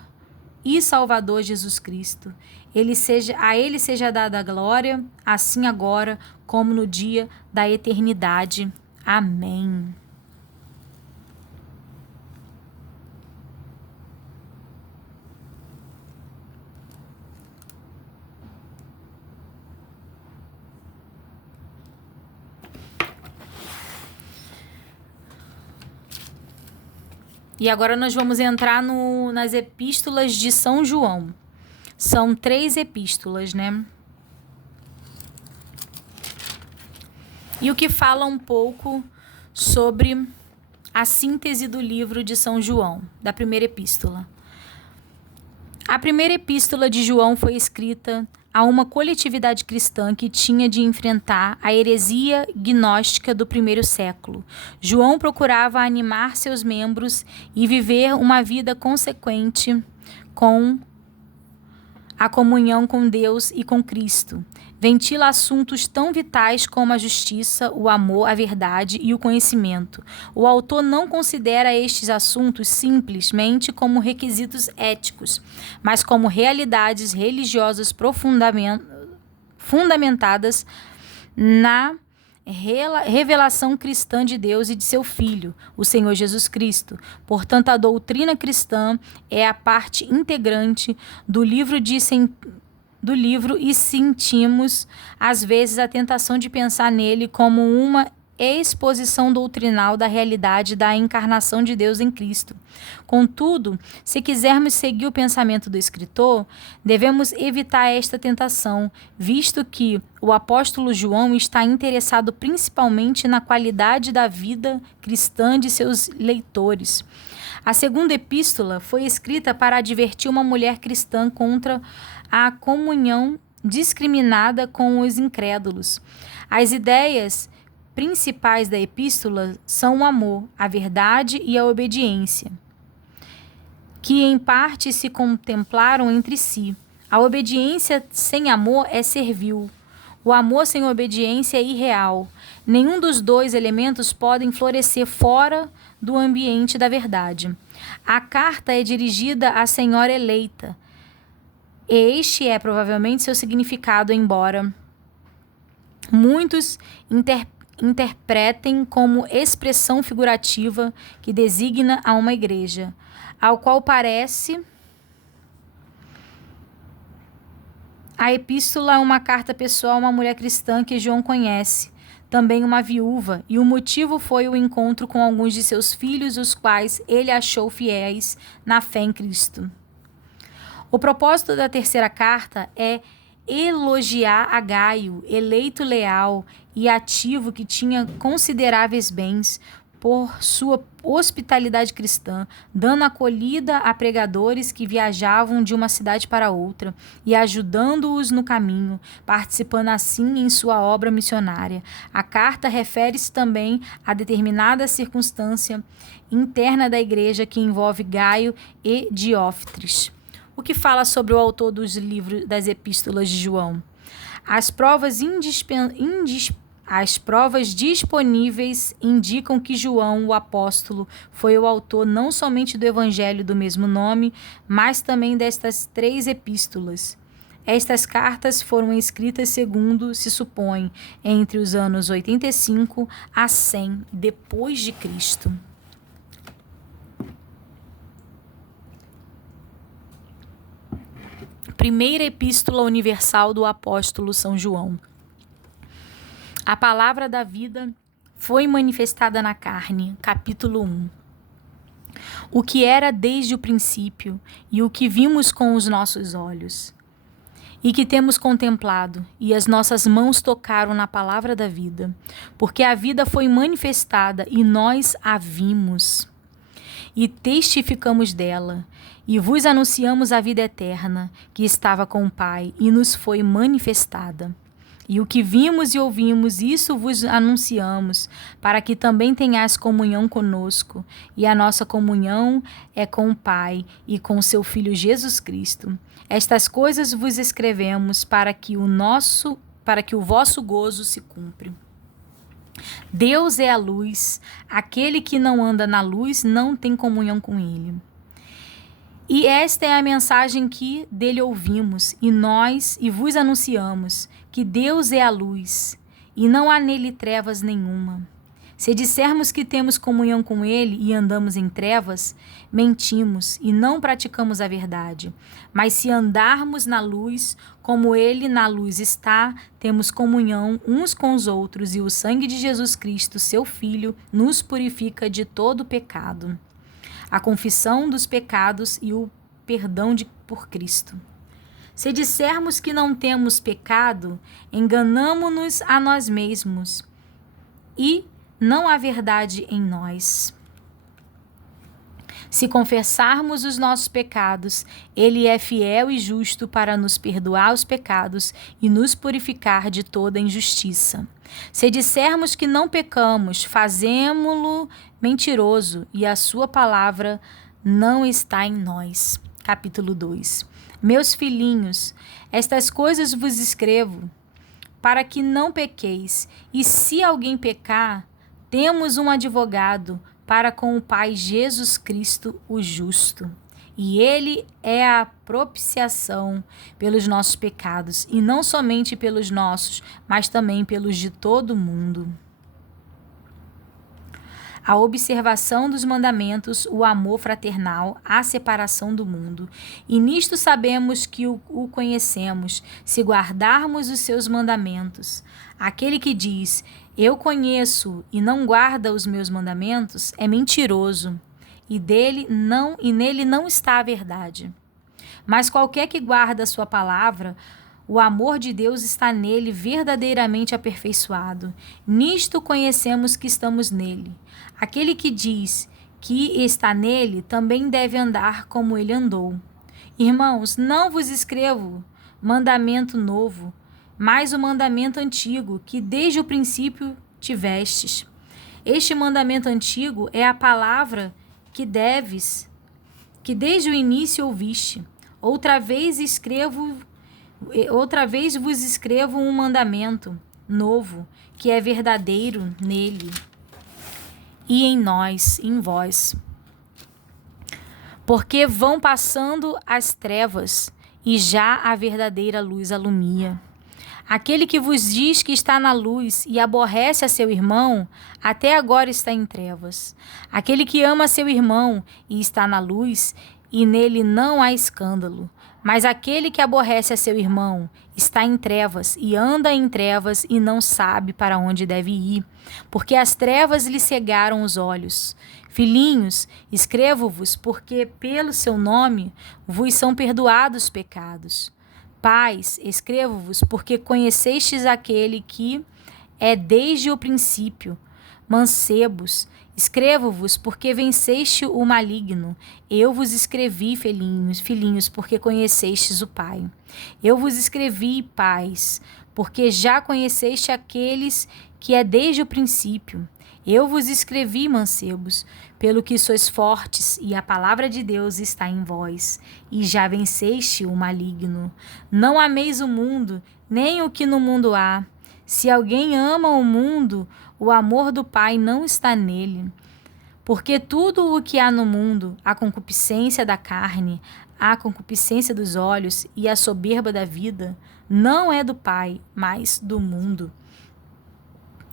e Salvador Jesus Cristo. A ele seja dada a glória, assim agora como no dia da eternidade. Amém. E agora nós vamos entrar nas epístolas de São João. São 3 epístolas, né? E o que fala um pouco sobre a síntese do livro de São João, da primeira epístola. A primeira epístola de João foi escrita a uma coletividade cristã que tinha de enfrentar a heresia gnóstica do primeiro século. João procurava animar seus membros e viver uma vida consequente com a comunhão com Deus e com Cristo. Ventila assuntos tão vitais como a justiça, o amor, a verdade e o conhecimento. O autor não considera estes assuntos simplesmente como requisitos éticos, mas como realidades religiosas fundamentadas na revelação cristã de Deus e de seu Filho, o Senhor Jesus Cristo. Portanto, a doutrina cristã é a parte integrante do livro e sentimos, às vezes, a tentação de pensar nele como uma exposição doutrinal da realidade da encarnação de Deus em Cristo. Contudo, se quisermos seguir o pensamento do escritor, devemos evitar esta tentação, visto que o apóstolo João está interessado principalmente na qualidade da vida cristã de seus leitores. A segunda epístola foi escrita para advertir uma mulher cristã contra a comunhão discriminada com os incrédulos. As ideias principais da epístola são o amor, a verdade e a obediência, que em parte se contemplaram entre si. A obediência sem amor é servil. O amor sem obediência é irreal. Nenhum dos dois elementos podem florescer fora do ambiente da verdade. A carta é dirigida à senhora eleita. Este é provavelmente seu significado, embora muitos interpretem como expressão figurativa que designa a uma igreja, ao qual parece a epístola é uma carta pessoal a uma mulher cristã que João conhece, também uma viúva, e o motivo foi o encontro com alguns de seus filhos, os quais ele achou fiéis na fé em Cristo. O propósito da terceira carta é elogiar a Gaio, eleito leal e ativo que tinha consideráveis bens por sua hospitalidade cristã, dando acolhida a pregadores que viajavam de uma cidade para outra e ajudando-os no caminho, participando assim em sua obra missionária. A carta refere-se também a determinada circunstância interna da igreja que envolve Gaio e Diótrefes. O que fala sobre o autor dos livros das epístolas de João? As provas disponíveis indicam que João, o apóstolo, foi o autor não somente do evangelho do mesmo nome, mas também destas 3 epístolas. Estas cartas foram escritas, segundo se supõe, entre os anos 85 a 100 depois de Cristo. Primeira Epístola Universal do Apóstolo São João. A palavra da vida foi manifestada na carne, capítulo 1. O que era desde o princípio e o que vimos com os nossos olhos, e que temos contemplado, e as nossas mãos tocaram na palavra da vida, porque a vida foi manifestada e nós a vimos, e testificamos dela, e vos anunciamos a vida eterna, que estava com o Pai, e nos foi manifestada. E o que vimos e ouvimos, isso vos anunciamos, para que também tenhais comunhão conosco. E a nossa comunhão é com o Pai e com seu Filho Jesus Cristo. Estas coisas vos escrevemos para que o vosso gozo se cumpra. Deus é a luz. Aquele que não anda na luz não tem comunhão com ele. E esta é a mensagem que dele ouvimos, e vos anunciamos, que Deus é a luz, e não há nele trevas nenhuma. Se dissermos que temos comunhão com ele e andamos em trevas, mentimos e não praticamos a verdade. Mas se andarmos na luz, como ele na luz está, temos comunhão uns com os outros, e o sangue de Jesus Cristo, seu Filho, nos purifica de todo pecado. A confissão dos pecados e o perdão por Cristo. Se dissermos que não temos pecado, enganamo-nos a nós mesmos e não há verdade em nós. Se confessarmos os nossos pecados, Ele é fiel e justo para nos perdoar os pecados e nos purificar de toda injustiça. Se dissermos que não pecamos, fazemo-lo mentiroso e a sua palavra não está em nós. Capítulo 2. Meus filhinhos, estas coisas vos escrevo para que não pequeis. E se alguém pecar, temos um advogado para com o Pai, Jesus Cristo, o justo. E ele é a propiciação pelos nossos pecados, e não somente pelos nossos, mas também pelos de todo mundo. A observação dos mandamentos, o amor fraternal, a separação do mundo. E nisto sabemos que o conhecemos, se guardarmos os seus mandamentos. Aquele que diz, eu conheço e não guarda os meus mandamentos, é mentiroso, e nele não está a verdade. Mas qualquer que guarda a sua palavra, o amor de Deus está nele verdadeiramente aperfeiçoado. Nisto conhecemos que estamos nele. Aquele que diz que está nele também deve andar como ele andou. Irmãos, não vos escrevo mandamento novo, mas o mandamento antigo, que desde o princípio tivestes. Este mandamento antigo é a palavra que desde o início ouviste. Outra vez vos escrevo um mandamento novo, que é verdadeiro nele e em nós, em vós. Porque vão passando as trevas e já a verdadeira luz alumia. Aquele que vos diz que está na luz e aborrece a seu irmão, até agora está em trevas. Aquele que ama seu irmão e está na luz, e nele não há escândalo. Mas aquele que aborrece a seu irmão está em trevas e anda em trevas e não sabe para onde deve ir, porque as trevas lhe cegaram os olhos. Filhinhos, escrevo-vos porque pelo seu nome vos são perdoados os pecados. Pais, escrevo-vos porque conhecestes aquele que é desde o princípio. Mancebos, escrevo-vos porque venceste o maligno. Eu vos escrevi, filhinhos, porque conhecestes o Pai. Eu vos escrevi, pais, porque já conheceste aqueles que é desde o princípio. Eu vos escrevi, mancebos, pelo que sois fortes, e a palavra de Deus está em vós, e já venceste o maligno. Não ameis o mundo, nem o que no mundo há. Se alguém ama o mundo, o amor do Pai não está nele. Porque tudo o que há no mundo, a concupiscência da carne, a concupiscência dos olhos e a soberba da vida, não é do Pai, mas do mundo.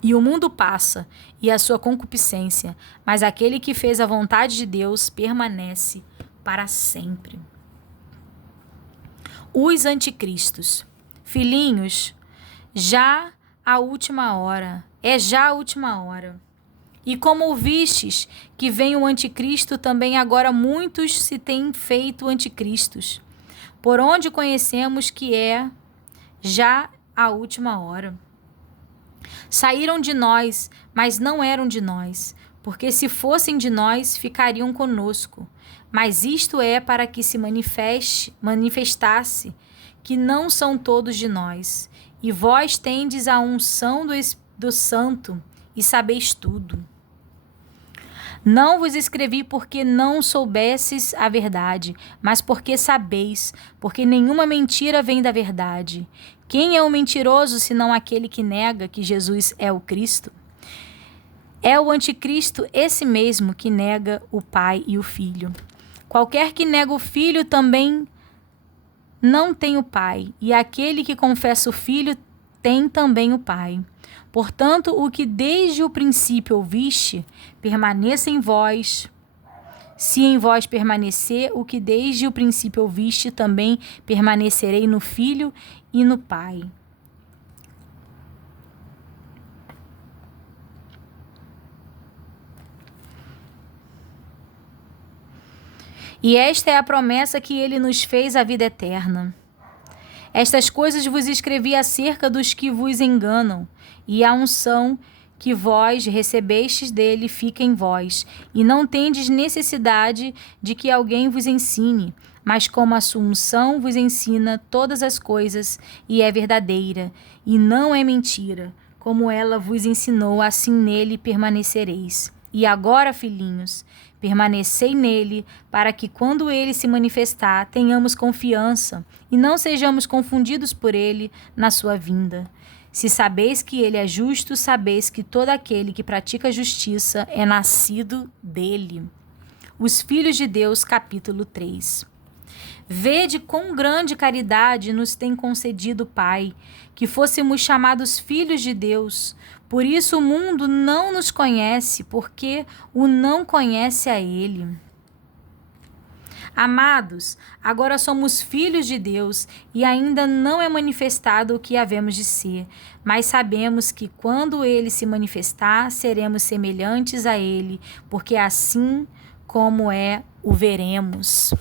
E o mundo passa, e a sua concupiscência, mas aquele que fez a vontade de Deus permanece para sempre. Os anticristos. Filhinhos, já a última hora, já a última hora. E como ouvistes que vem o anticristo, também agora muitos se têm feito anticristos, por onde conhecemos que é já a última hora. Saíram de nós, mas não eram de nós, porque se fossem de nós, ficariam conosco. Mas isto é para que se manifestasse que não são todos de nós. E vós tendes a unção do Santo, e sabeis tudo. Não vos escrevi porque não soubesses a verdade, mas porque sabeis, porque nenhuma mentira vem da verdade. Quem é o mentiroso, senão aquele que nega que Jesus é o Cristo? É o anticristo esse mesmo que nega o Pai e o Filho. Qualquer que nega o Filho também não tem o Pai, e aquele que confessa o Filho tem também o Pai. Portanto, o que desde o princípio ouviste, permaneça em vós. Se em vós permanecer, o que desde o princípio ouviste, também permanecerei no Filho e no Pai. E esta é a promessa que ele nos fez, a vida eterna. Estas coisas vos escrevi acerca dos que vos enganam, e a unção que vós recebestes dele fica em vós, e não tendes necessidade de que alguém vos ensine, mas como a sua unção vos ensina todas as coisas, e é verdadeira, e não é mentira, como ela vos ensinou, assim nele permanecereis. E agora, filhinhos, permanecei nele, para que quando ele se manifestar, tenhamos confiança, e não sejamos confundidos por ele na sua vinda. Se sabeis que ele é justo, sabeis que todo aquele que pratica justiça é nascido dele. Os Filhos de Deus, capítulo 3. Vede quão grande caridade nos tem concedido o Pai, que fôssemos chamados filhos de Deus. Por isso o mundo não nos conhece, porque o não conhece a Ele. Amados, agora somos filhos de Deus e ainda não é manifestado o que havemos de ser, mas sabemos que quando Ele se manifestar, seremos semelhantes a Ele, porque assim como é, o veremos.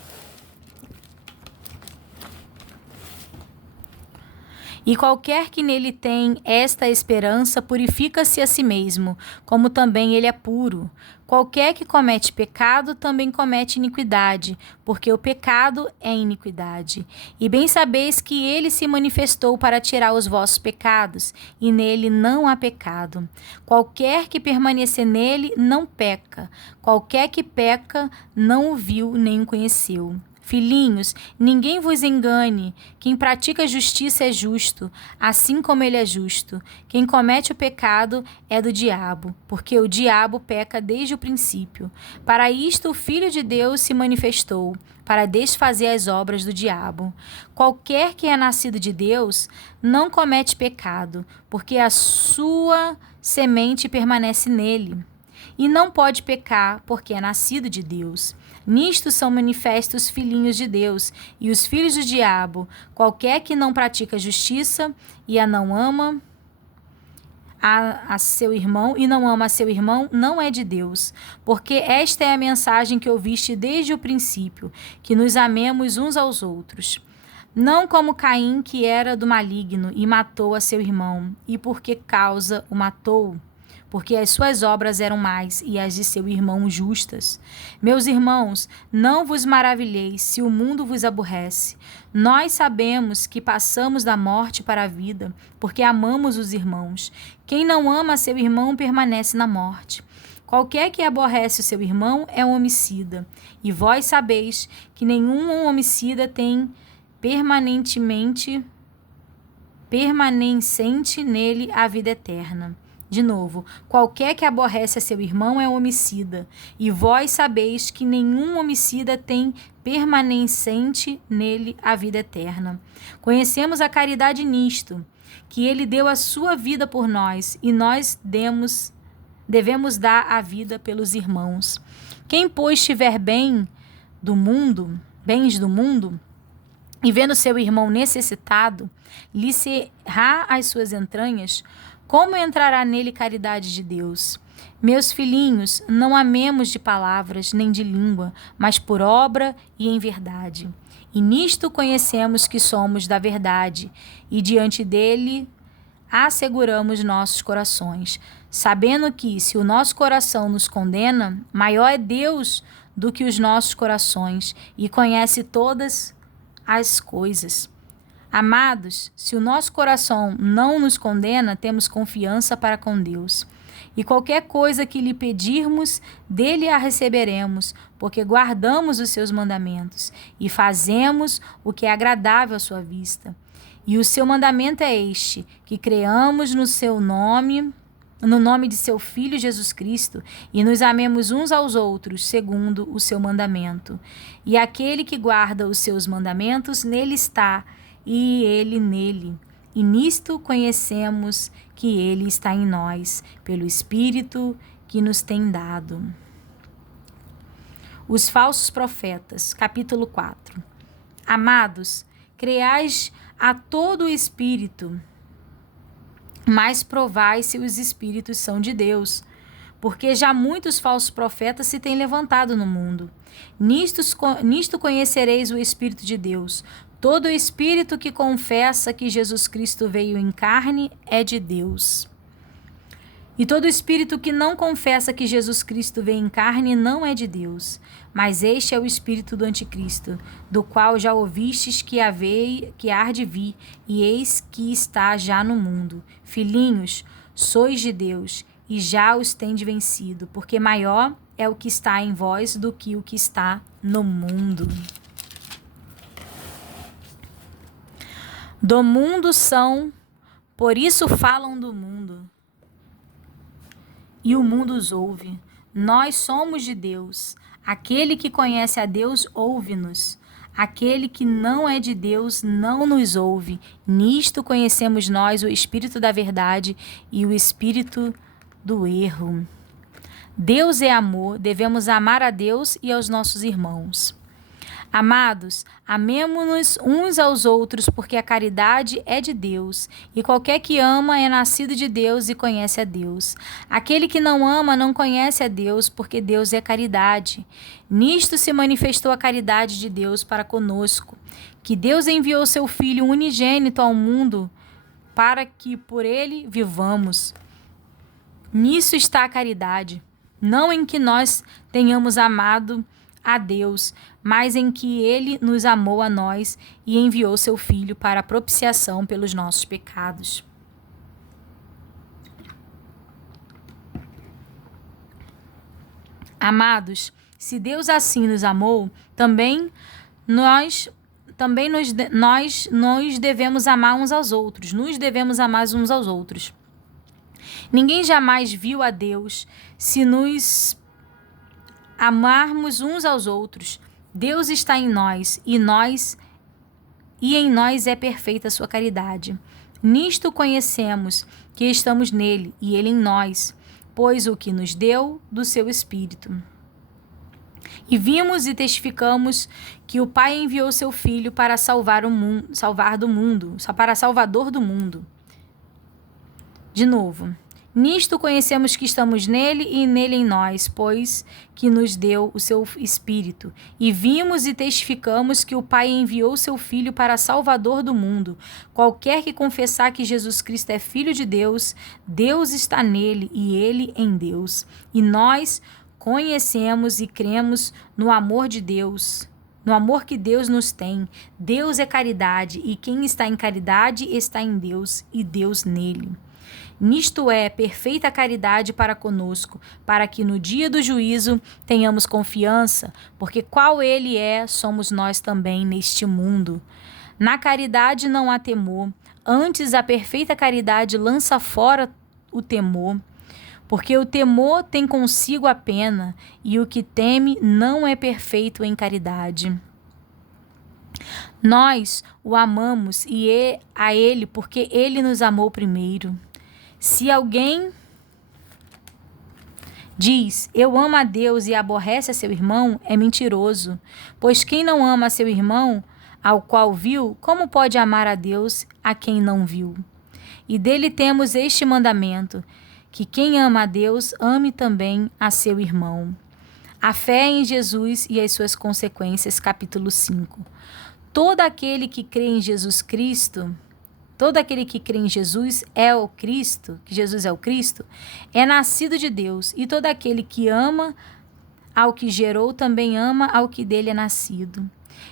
E qualquer que nele tem esta esperança purifica-se a si mesmo, como também ele é puro. Qualquer que comete pecado também comete iniquidade, porque o pecado é iniquidade. E bem sabeis que ele se manifestou para tirar os vossos pecados, e nele não há pecado. Qualquer que permanecer nele não peca. Qualquer que peca não o viu nem o conheceu. Filhinhos, ninguém vos engane. Quem pratica justiça é justo, assim como ele é justo. Quem comete o pecado é do diabo, porque o diabo peca desde o princípio. Para isto o Filho de Deus se manifestou, para desfazer as obras do diabo. Qualquer que é nascido de Deus não comete pecado, porque a sua semente permanece nele. E não pode pecar, porque é nascido de Deus. Nisto são manifestos os filhinhos de Deus e os filhos do diabo. Qualquer que não pratica justiça e a não ama a seu irmão e não ama a seu irmão, não é de Deus. Porque esta é a mensagem que ouviste desde o princípio, que nos amemos uns aos outros. Não como Caim, que era do maligno e matou a seu irmão, e por que causa o matou? Porque as suas obras eram mais e as de seu irmão justas. Meus irmãos, não vos maravilheis se o mundo vos aborrece. Nós sabemos que passamos da morte para a vida, porque amamos os irmãos. Quem não ama seu irmão permanece na morte. Qualquer que aborrece o seu irmão é um homicida. E vós sabeis que nenhum homicida tem permanecente nele a vida eterna. De novo, qualquer que aborrece a seu irmão é homicida, e vós sabeis que nenhum homicida tem permanecente nele a vida eterna. Conhecemos a caridade nisto, que ele deu a sua vida por nós, e nós devemos dar a vida pelos irmãos. Quem, pois, tiver bens do mundo, e vendo seu irmão necessitado, lhe cerrar as suas entranhas, como entrará nele caridade de Deus? Meus filhinhos, não amemos de palavras nem de língua, mas por obra e em verdade. E nisto conhecemos que somos da verdade, e diante dele asseguramos nossos corações, sabendo que, se o nosso coração nos condena, maior é Deus do que os nossos corações, e conhece todas as coisas. Amados, se o nosso coração não nos condena, temos confiança para com Deus. E qualquer coisa que lhe pedirmos, dele a receberemos, porque guardamos os seus mandamentos e fazemos o que é agradável à sua vista. E o seu mandamento é este, que creamos no nome de seu Filho Jesus Cristo, e nos amemos uns aos outros, segundo o seu mandamento. E aquele que guarda os seus mandamentos, nele está, e ele nele. E nisto conhecemos que ele está em nós, pelo Espírito que nos tem dado. Os falsos profetas, capítulo 4. Amados, creais a todo o Espírito, mas provai se os Espíritos são de Deus, porque já muitos falsos profetas se têm levantado no mundo. Nisto conhecereis o Espírito de Deus. Todo espírito que confessa que Jesus Cristo veio em carne é de Deus. E todo espírito que não confessa que Jesus Cristo veio em carne não é de Deus. Mas este é o espírito do anticristo, do qual já ouvistes que há de vir, e eis que está já no mundo. Filhinhos, sois de Deus, e já os tendes vencido, porque maior é o que está em vós do que o que está no mundo. Do mundo são, por isso falam do mundo. E o mundo os ouve. Nós somos de Deus. Aquele que conhece a Deus, ouve-nos. Aquele que não é de Deus, não nos ouve. Nisto conhecemos nós o espírito da verdade e o espírito do erro. Deus é amor, devemos amar a Deus e aos nossos irmãos. Amados, amemo-nos uns aos outros, porque a caridade é de Deus, e qualquer que ama é nascido de Deus e conhece a Deus. Aquele que não ama não conhece a Deus, porque Deus é caridade. Nisto se manifestou a caridade de Deus para conosco, que Deus enviou seu Filho unigênito ao mundo, para que por ele vivamos. Nisso está a caridade, não em que nós tenhamos amado a Deus, mas em que ele nos amou a nós e enviou seu Filho para a propiciação pelos nossos pecados. Amados, se Deus assim nos amou, também nós devemos amar uns aos outros. Nos devemos amar uns aos outros. Ninguém jamais viu a Deus. Se nos amarmos uns aos outros, Deus está em nós e em nós é perfeita a sua caridade. Nisto conhecemos que estamos nele e ele em nós, pois o que nos deu do seu Espírito. E vimos e testificamos que o Pai enviou seu Filho para salvar para Salvador do mundo. De novo. Nisto conhecemos que estamos nele e nele em nós, pois que nos deu o seu Espírito. E vimos e testificamos que o Pai enviou seu Filho para Salvador do mundo. Qualquer que confessar que Jesus Cristo é Filho de Deus, Deus está nele e ele em Deus. E nós conhecemos e cremos no amor de Deus, no amor que Deus nos tem. Deus é caridade, e quem está em caridade está em Deus e Deus nele. Nisto é perfeita caridade para conosco, para que no dia do juízo tenhamos confiança, porque qual ele é, somos nós também neste mundo. Na caridade não há temor, antes a perfeita caridade lança fora o temor, porque o temor tem consigo a pena, e o que teme não é perfeito em caridade. Nós o amamos a ele porque ele nos amou primeiro. Se alguém diz, eu amo a Deus e aborrece a seu irmão, é mentiroso. Pois quem não ama a seu irmão, ao qual viu, como pode amar a Deus a quem não viu? E dele temos este mandamento, que quem ama a Deus, ame também a seu irmão. A fé em Jesus e as suas consequências, capítulo 5. Todo aquele que crê em Jesus é o Cristo, que Jesus é o Cristo, é nascido de Deus, e todo aquele que ama ao que gerou também ama ao que dele é nascido.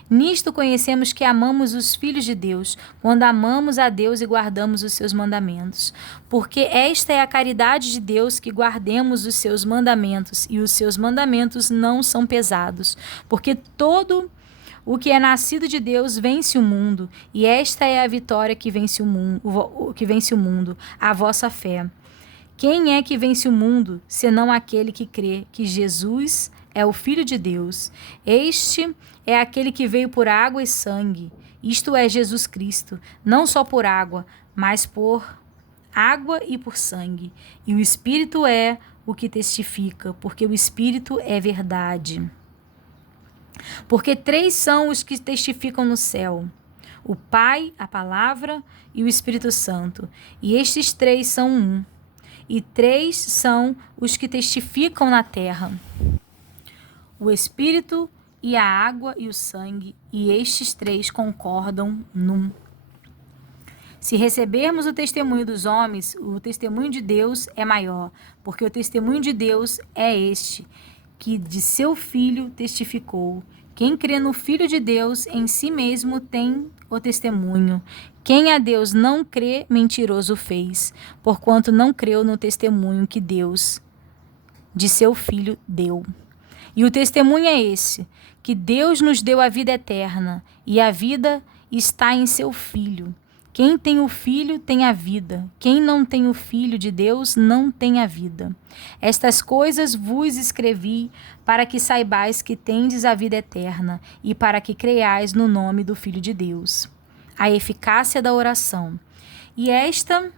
Nisto conhecemos que amamos os filhos de Deus, quando amamos a Deus e guardamos os seus mandamentos. Porque esta é a caridade de Deus, que guardemos os seus mandamentos, e os seus mandamentos não são pesados, porque todo o que é nascido de Deus vence o mundo, e esta é a vitória que vence o mundo, a vossa fé. Quem é que vence o mundo, senão aquele que crê que Jesus é o Filho de Deus? Este é aquele que veio por água e sangue, isto é Jesus Cristo, não só por água, mas por água e por sangue. E o Espírito é o que testifica, porque o Espírito é verdade. Porque 3 são os que testificam no céu: o Pai, a Palavra e o Espírito Santo. E estes 3 são um. E 3 são os que testificam na terra: o Espírito e a água e o sangue. E estes 3 concordam num. Se recebermos o testemunho dos homens, o testemunho de Deus é maior, porque o testemunho de Deus é este, que de seu Filho testificou. Quem crê no Filho de Deus, em si mesmo tem o testemunho. Quem a Deus não crê, mentiroso fez, porquanto não creu no testemunho que Deus de seu Filho deu. E o testemunho é esse, que Deus nos deu a vida eterna, e a vida está em seu Filho. Quem tem o Filho tem a vida. Quem não tem o Filho de Deus não tem a vida. Estas coisas vos escrevi para que saibais que tendes a vida eterna e para que creiais no nome do Filho de Deus. A eficácia da oração. E esta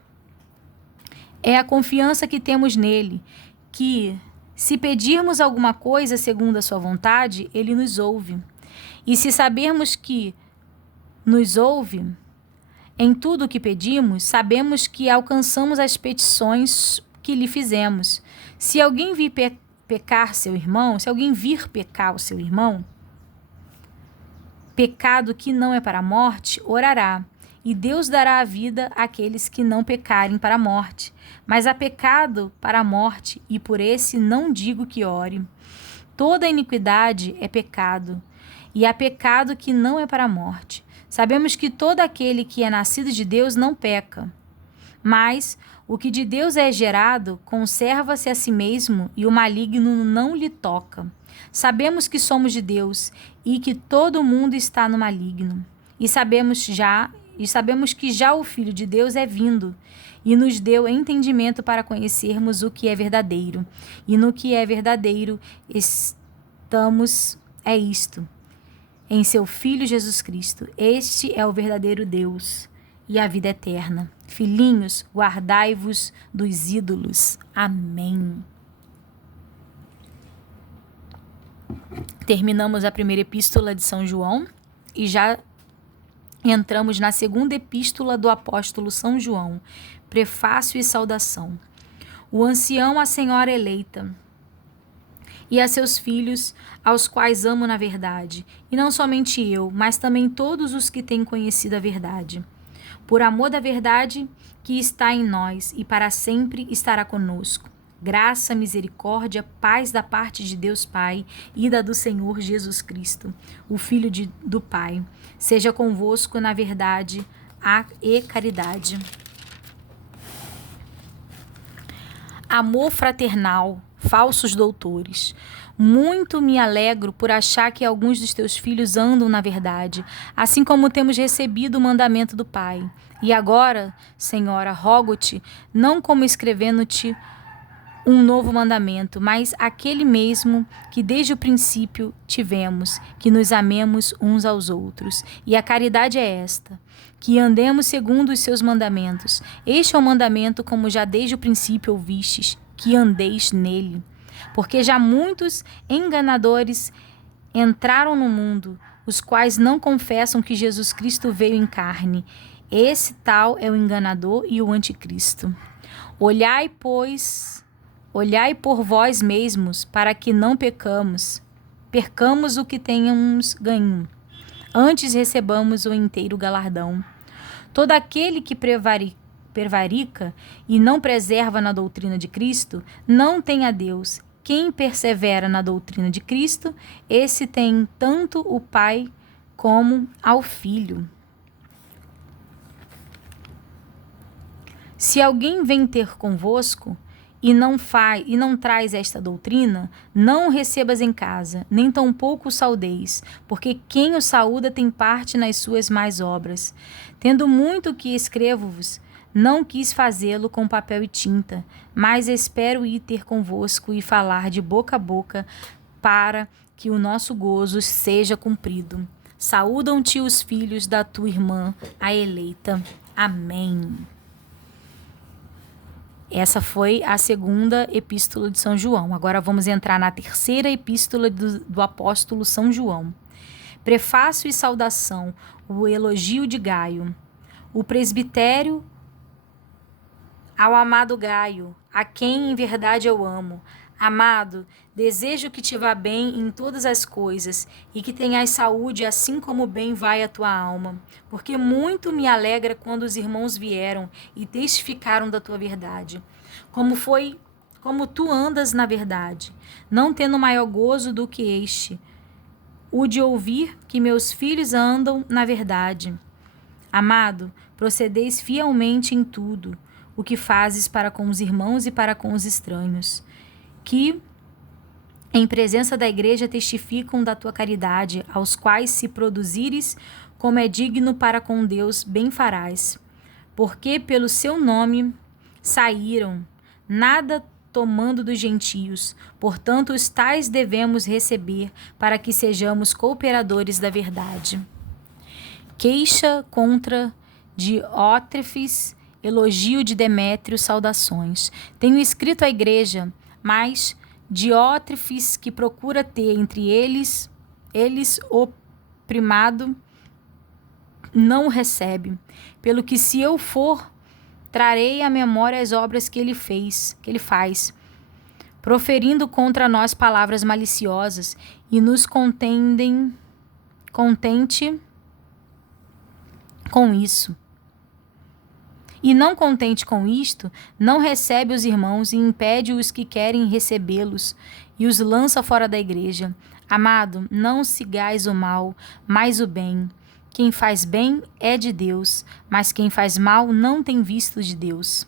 é a confiança que temos nele, que se pedirmos alguma coisa segundo a sua vontade, ele nos ouve. E se sabermos que nos ouve em tudo o que pedimos, sabemos que alcançamos as petições que lhe fizemos. Se alguém vir pecar seu irmão, se alguém vir pecar o seu irmão, pecado que não é para a morte, orará, e Deus dará a vida àqueles que não pecarem para a morte. Mas há pecado para a morte, e por esse não digo que ore. Toda iniquidade é pecado, e há pecado que não é para a morte. Sabemos que todo aquele que é nascido de Deus não peca. Mas o que de Deus é gerado, conserva-se a si mesmo, e o maligno não lhe toca. Sabemos que somos de Deus, e que todo mundo está no maligno. E sabemos que já o Filho de Deus é vindo, e nos deu entendimento para conhecermos o que é verdadeiro. E no que é verdadeiro estamos, é isto, em seu Filho Jesus Cristo. Este é o verdadeiro Deus e a vida eterna. Filhinhos, guardai-vos dos ídolos. Amém. Terminamos a primeira epístola de São João e já entramos na segunda epístola do apóstolo São João, prefácio e saudação. O ancião, a senhora eleita, e a seus filhos, aos quais amo na verdade, e não somente eu, mas também todos os que têm conhecido a verdade. Por amor da verdade que está em nós e para sempre estará conosco. Graça, misericórdia, paz da parte de Deus Pai e da do Senhor Jesus Cristo, o Filho do Pai. Seja convosco na verdade e caridade. Amor fraternal, falsos doutores. Muito me alegro por achar que alguns dos teus filhos andam na verdade, assim como temos recebido o mandamento do Pai. E agora, Senhora, rogo-te, não como escrevendo-te um novo mandamento, mas aquele mesmo que desde o princípio tivemos, que nos amemos uns aos outros. E a caridade é esta, que andemos segundo os seus mandamentos. Este é o mandamento, como já desde o princípio ouvistes, que andeis nele. Porque já muitos enganadores entraram no mundo, os quais não confessam que Jesus Cristo veio em carne. Esse tal é o enganador e o anticristo. Olhai por vós mesmos, para que não percamos o que tenhamos ganho. Antes recebamos o inteiro galardão. Todo aquele que prevarica e não preserva na doutrina de Cristo, não tem a Deus. Quem persevera na doutrina de Cristo, esse tem tanto o Pai como ao Filho. Se alguém vem ter convosco e não traz esta doutrina, não o recebas em casa, nem tampouco o saudeis, porque quem o saúda tem parte nas suas más obras. Tendo muito que escrevo-vos, não quis fazê-lo com papel e tinta, mas espero ir ter convosco e falar de boca a boca, para que o nosso gozo seja cumprido. Saúdam-te os filhos da tua irmã, a eleita. Amém. Essa foi a segunda epístola de São João. Agora vamos entrar na terceira epístola do apóstolo São João. Prefácio e saudação, o elogio de Gaio. O presbitério ao amado Gaio, a quem em verdade eu amo, Amado, desejo que te vá bem em todas as coisas e que tenhas saúde, assim como bem vai a tua alma. Porque muito me alegra quando os irmãos vieram e testificaram da tua verdade. Como tu andas na verdade, não tendo maior gozo do que este, o de ouvir que meus filhos andam na verdade. Amado, procedeis fielmente em tudo o que fazes para com os irmãos e para com os estranhos, que em presença da igreja testificam da tua caridade, aos quais se produzires como é digno para com Deus, bem farás. Porque pelo seu nome saíram, nada tomando dos gentios, portanto os tais devemos receber, para que sejamos cooperadores da verdade. Queixa contra Diótrefes, elogio de Demétrio, saudações. Tenho escrito à igreja, mas Diótrefes, que procura ter entre eles o primado, não o recebe. Pelo que se eu for, trarei à memória as obras que ele faz, proferindo contra nós palavras maliciosas, e nos contente com isso. E não contente com isto, não recebe os irmãos e impede os que querem recebê-los e os lança fora da igreja. Amado, não sigais o mal, mas o bem. Quem faz bem é de Deus, mas quem faz mal não tem visto de Deus.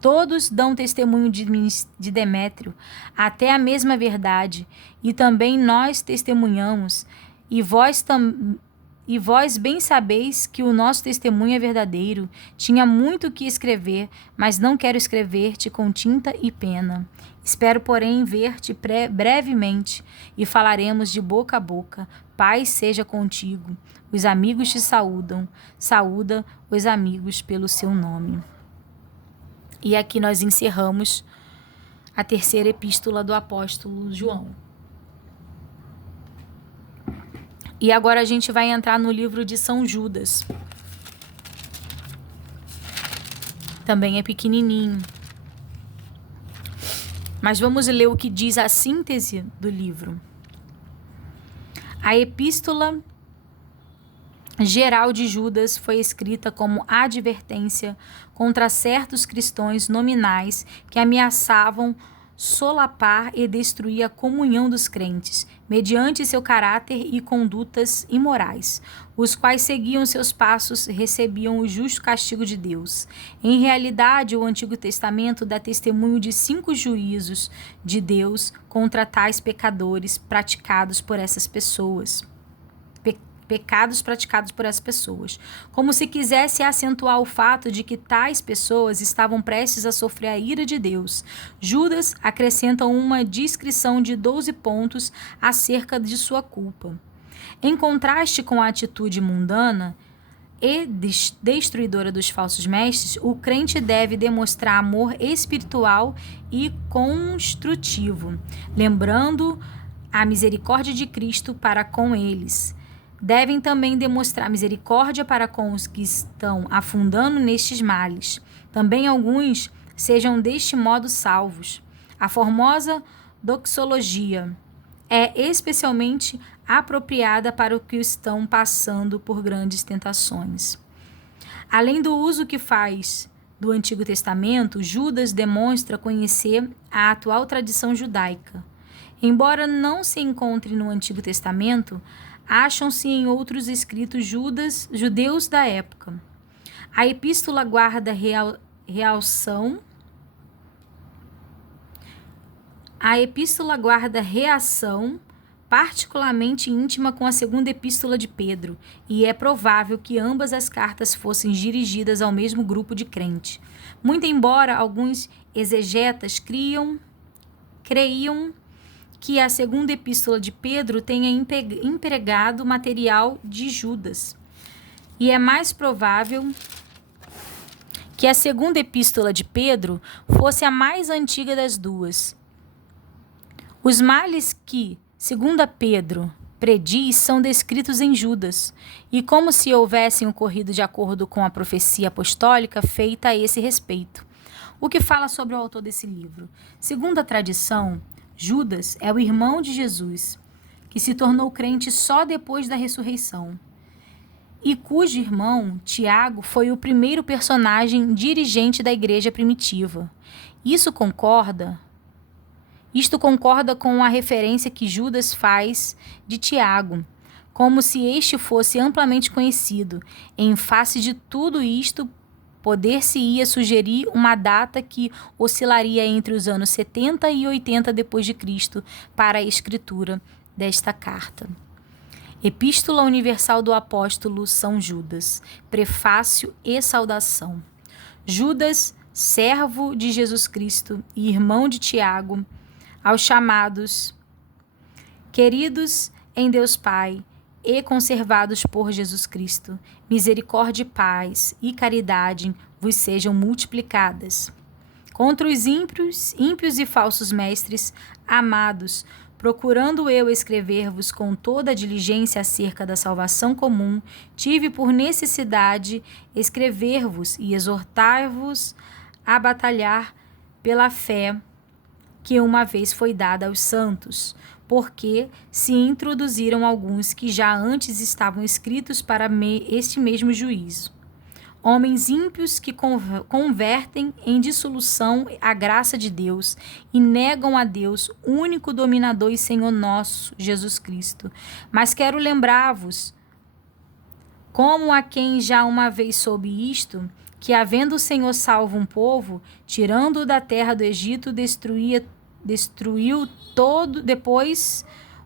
Todos dão testemunho de Demétrio, até a mesma verdade, e também nós testemunhamos, e vós bem sabeis que o nosso testemunho é verdadeiro. Tinha muito que escrever, mas não quero escrever-te com tinta e pena. Espero, porém, ver-te brevemente, e falaremos de boca a boca. Paz seja contigo. Os amigos te saúdam. Saúda os amigos pelo seu nome. E aqui nós encerramos a terceira epístola do apóstolo João. E agora a gente vai entrar no livro de São Judas. Também é pequenininho. Mas vamos ler o que diz a síntese do livro. A epístola geral de Judas foi escrita como advertência contra certos cristãos nominais que ameaçavam solapar e destruir a comunhão dos crentes, mediante seu caráter e condutas imorais, os quais seguiam seus passos recebiam o justo castigo de Deus. Em realidade, o Antigo Testamento dá testemunho de 5 juízos de Deus contra tais pecadores praticados por essas pessoas. Pecados praticados por essas pessoas, como se quisesse acentuar o fato de que tais pessoas estavam prestes a sofrer a ira de Deus. Judas acrescenta uma descrição de 12 pontos acerca de sua culpa. Em contraste com a atitude mundana e destruidora dos falsos mestres, o crente deve demonstrar amor espiritual e construtivo, lembrando a misericórdia de Cristo para com eles. Devem também demonstrar misericórdia para com os que estão afundando nestes males. Também alguns sejam deste modo salvos. A formosa doxologia é especialmente apropriada para os que estão passando por grandes tentações. Além do uso que faz do Antigo Testamento, Judas demonstra conhecer a atual tradição judaica. Embora não se encontre no Antigo Testamento, acham-se em outros escritos judeus da época. A epístola guarda reação particularmente íntima com a segunda epístola de Pedro, e é provável que ambas as cartas fossem dirigidas ao mesmo grupo de crente. Muito embora alguns exegetas creiam que a segunda epístola de Pedro tenha empregado material de Judas. E é mais provável que a segunda epístola de Pedro fosse a mais antiga das duas. Os males que, segundo Pedro, prediz são descritos em Judas, e como se houvessem ocorrido de acordo com a profecia apostólica feita a esse respeito. O que fala sobre o autor desse livro? Segundo a tradição, Judas é o irmão de Jesus, que se tornou crente só depois da ressurreição, e cujo irmão, Tiago, foi o primeiro personagem dirigente da igreja primitiva. Isto concorda com a referência que Judas faz de Tiago, como se este fosse amplamente conhecido. Em face de tudo isto, poder-se-ia sugerir uma data que oscilaria entre os anos 70 e 80 depois de Cristo para a escritura desta carta. Epístola Universal do Apóstolo São Judas, prefácio e saudação. Judas, servo de Jesus Cristo e irmão de Tiago, aos chamados, queridos em Deus Pai e conservados por Jesus Cristo, misericórdia, paz e caridade vos sejam multiplicadas. Contra os ímpios e falsos mestres, amados, procurando eu escrever-vos com toda a diligência acerca da salvação comum, tive por necessidade escrever-vos e exortar-vos a batalhar pela fé que uma vez foi dada aos santos, porque se introduziram alguns que já antes estavam escritos para este mesmo juízo. Homens ímpios que convertem em dissolução a graça de Deus e negam a Deus, único dominador e Senhor nosso, Jesus Cristo. Mas quero lembrar-vos, como a quem já uma vez soube isto, que havendo o Senhor salvo um povo, tirando-o da terra do Egito, destruiu depois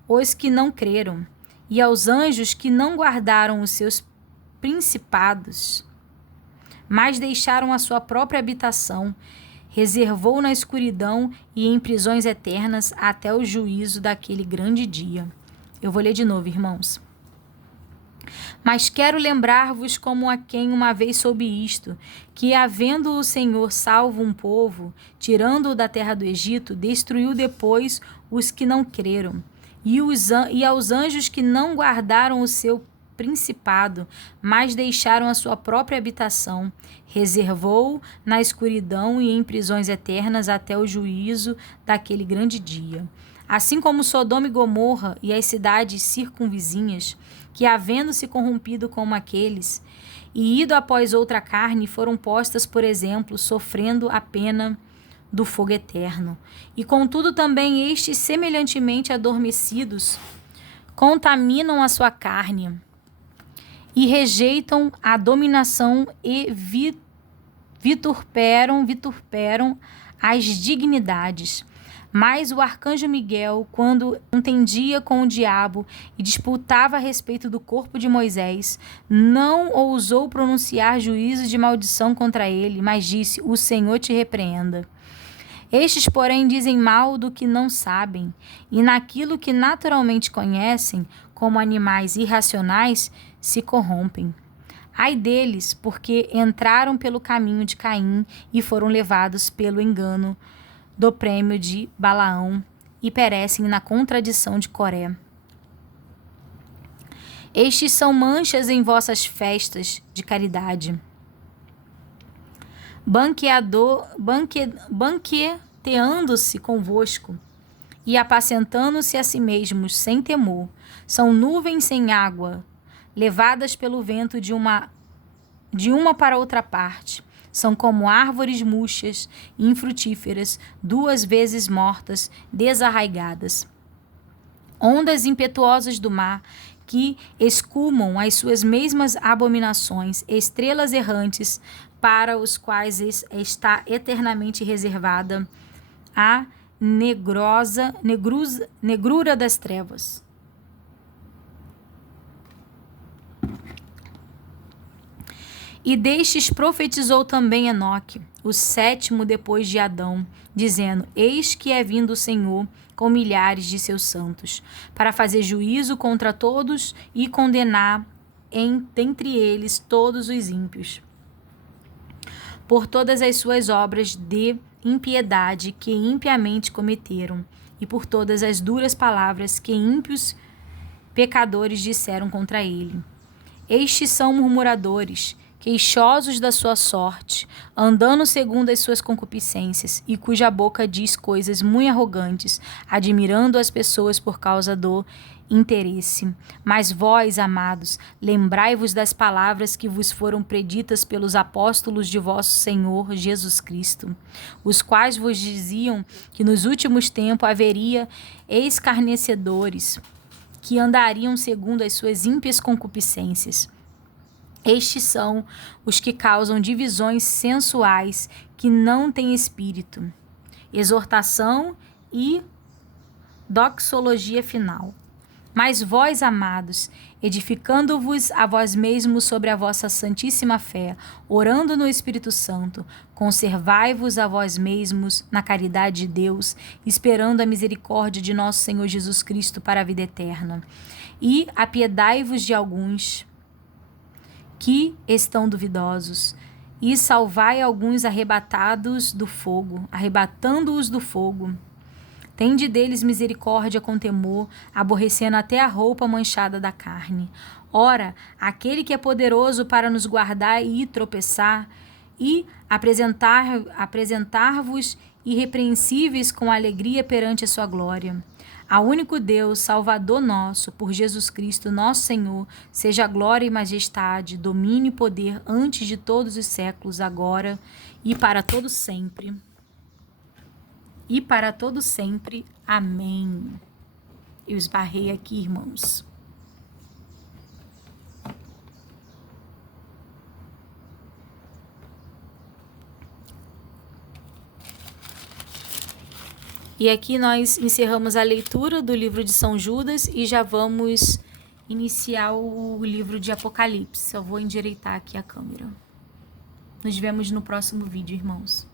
os que não creram, e aos anjos que não guardaram os seus principados, mas deixaram a sua própria habitação, reservou na escuridão e em prisões eternas até o juízo daquele grande dia. Eu vou ler de novo, irmãos. Mas quero lembrar-vos como a quem uma vez soube isto, que havendo o Senhor salvo um povo, tirando-o da terra do Egito, destruiu depois os que não creram, e aos anjos que não guardaram o seu principado, mas deixaram a sua própria habitação, reservou na escuridão e em prisões eternas até o juízo daquele grande dia. Assim como Sodoma e Gomorra e as cidades circunvizinhas, que havendo se corrompido como aqueles, e ido após outra carne, foram postas, por exemplo, sofrendo a pena do fogo eterno. E contudo também estes, semelhantemente adormecidos, contaminam a sua carne, e rejeitam a dominação e vituperam as dignidades. Mas o arcanjo Miguel, quando contendia com o diabo e disputava a respeito do corpo de Moisés, não ousou pronunciar juízo de maldição contra ele, mas disse: o Senhor te repreenda. Estes, porém, dizem mal do que não sabem, e naquilo que naturalmente conhecem, como animais irracionais, se corrompem. Ai deles, porque entraram pelo caminho de Caim e foram levados pelo engano do prêmio de Balaão e perecem na contradição de Coré. Estes são manchas em vossas festas de caridade, banqueteando-se convosco e apacentando-se a si mesmos sem temor. São nuvens sem água, levadas pelo vento de uma para outra parte. São como árvores murchas e infrutíferas, 2 vezes mortas, desarraigadas. Ondas impetuosas do mar, que escumam as suas mesmas abominações, estrelas errantes, para os quais está eternamente reservada a negrura das trevas. E destes profetizou também Enoque, o 7º depois de Adão, dizendo: eis que é vindo o Senhor com milhares de seus santos, para fazer juízo contra todos e condenar dentre eles todos os ímpios, por todas as suas obras de impiedade que impiamente cometeram, e por todas as duras palavras que ímpios pecadores disseram contra ele. Estes são murmuradores, queixosos da sua sorte, andando segundo as suas concupiscências, e cuja boca diz coisas muito arrogantes, admirando as pessoas por causa do interesse. Mas vós, amados, lembrai-vos das palavras que vos foram preditas pelos apóstolos de vosso Senhor Jesus Cristo, os quais vos diziam que nos últimos tempos haveria escarnecedores, que andariam segundo as suas ímpias concupiscências. Estes são os que causam divisões sensuais, que não têm espírito. Exortação e doxologia final. Mas vós, amados, edificando-vos a vós mesmos sobre a vossa santíssima fé, orando no Espírito Santo, conservai-vos a vós mesmos na caridade de Deus, esperando a misericórdia de nosso Senhor Jesus Cristo para a vida eterna. E apiedai-vos de alguns que estão duvidosos, e salvai alguns arrebatados do fogo, arrebatando-os do fogo. Tende deles misericórdia com temor, aborrecendo até a roupa manchada da carne. Ora, aquele que é poderoso para nos guardar e tropeçar, e apresentar-vos irrepreensíveis com alegria perante a sua glória. Ao único Deus, Salvador nosso, por Jesus Cristo, nosso Senhor, seja glória e majestade, domínio e poder antes de todos os séculos, agora e para todo sempre. E para todo sempre. Amém. Eu esbarrei aqui, irmãos. E aqui nós encerramos a leitura do livro de São Judas e já vamos iniciar o livro de Apocalipse. Eu vou endireitar aqui a câmera. Nos vemos no próximo vídeo, irmãos.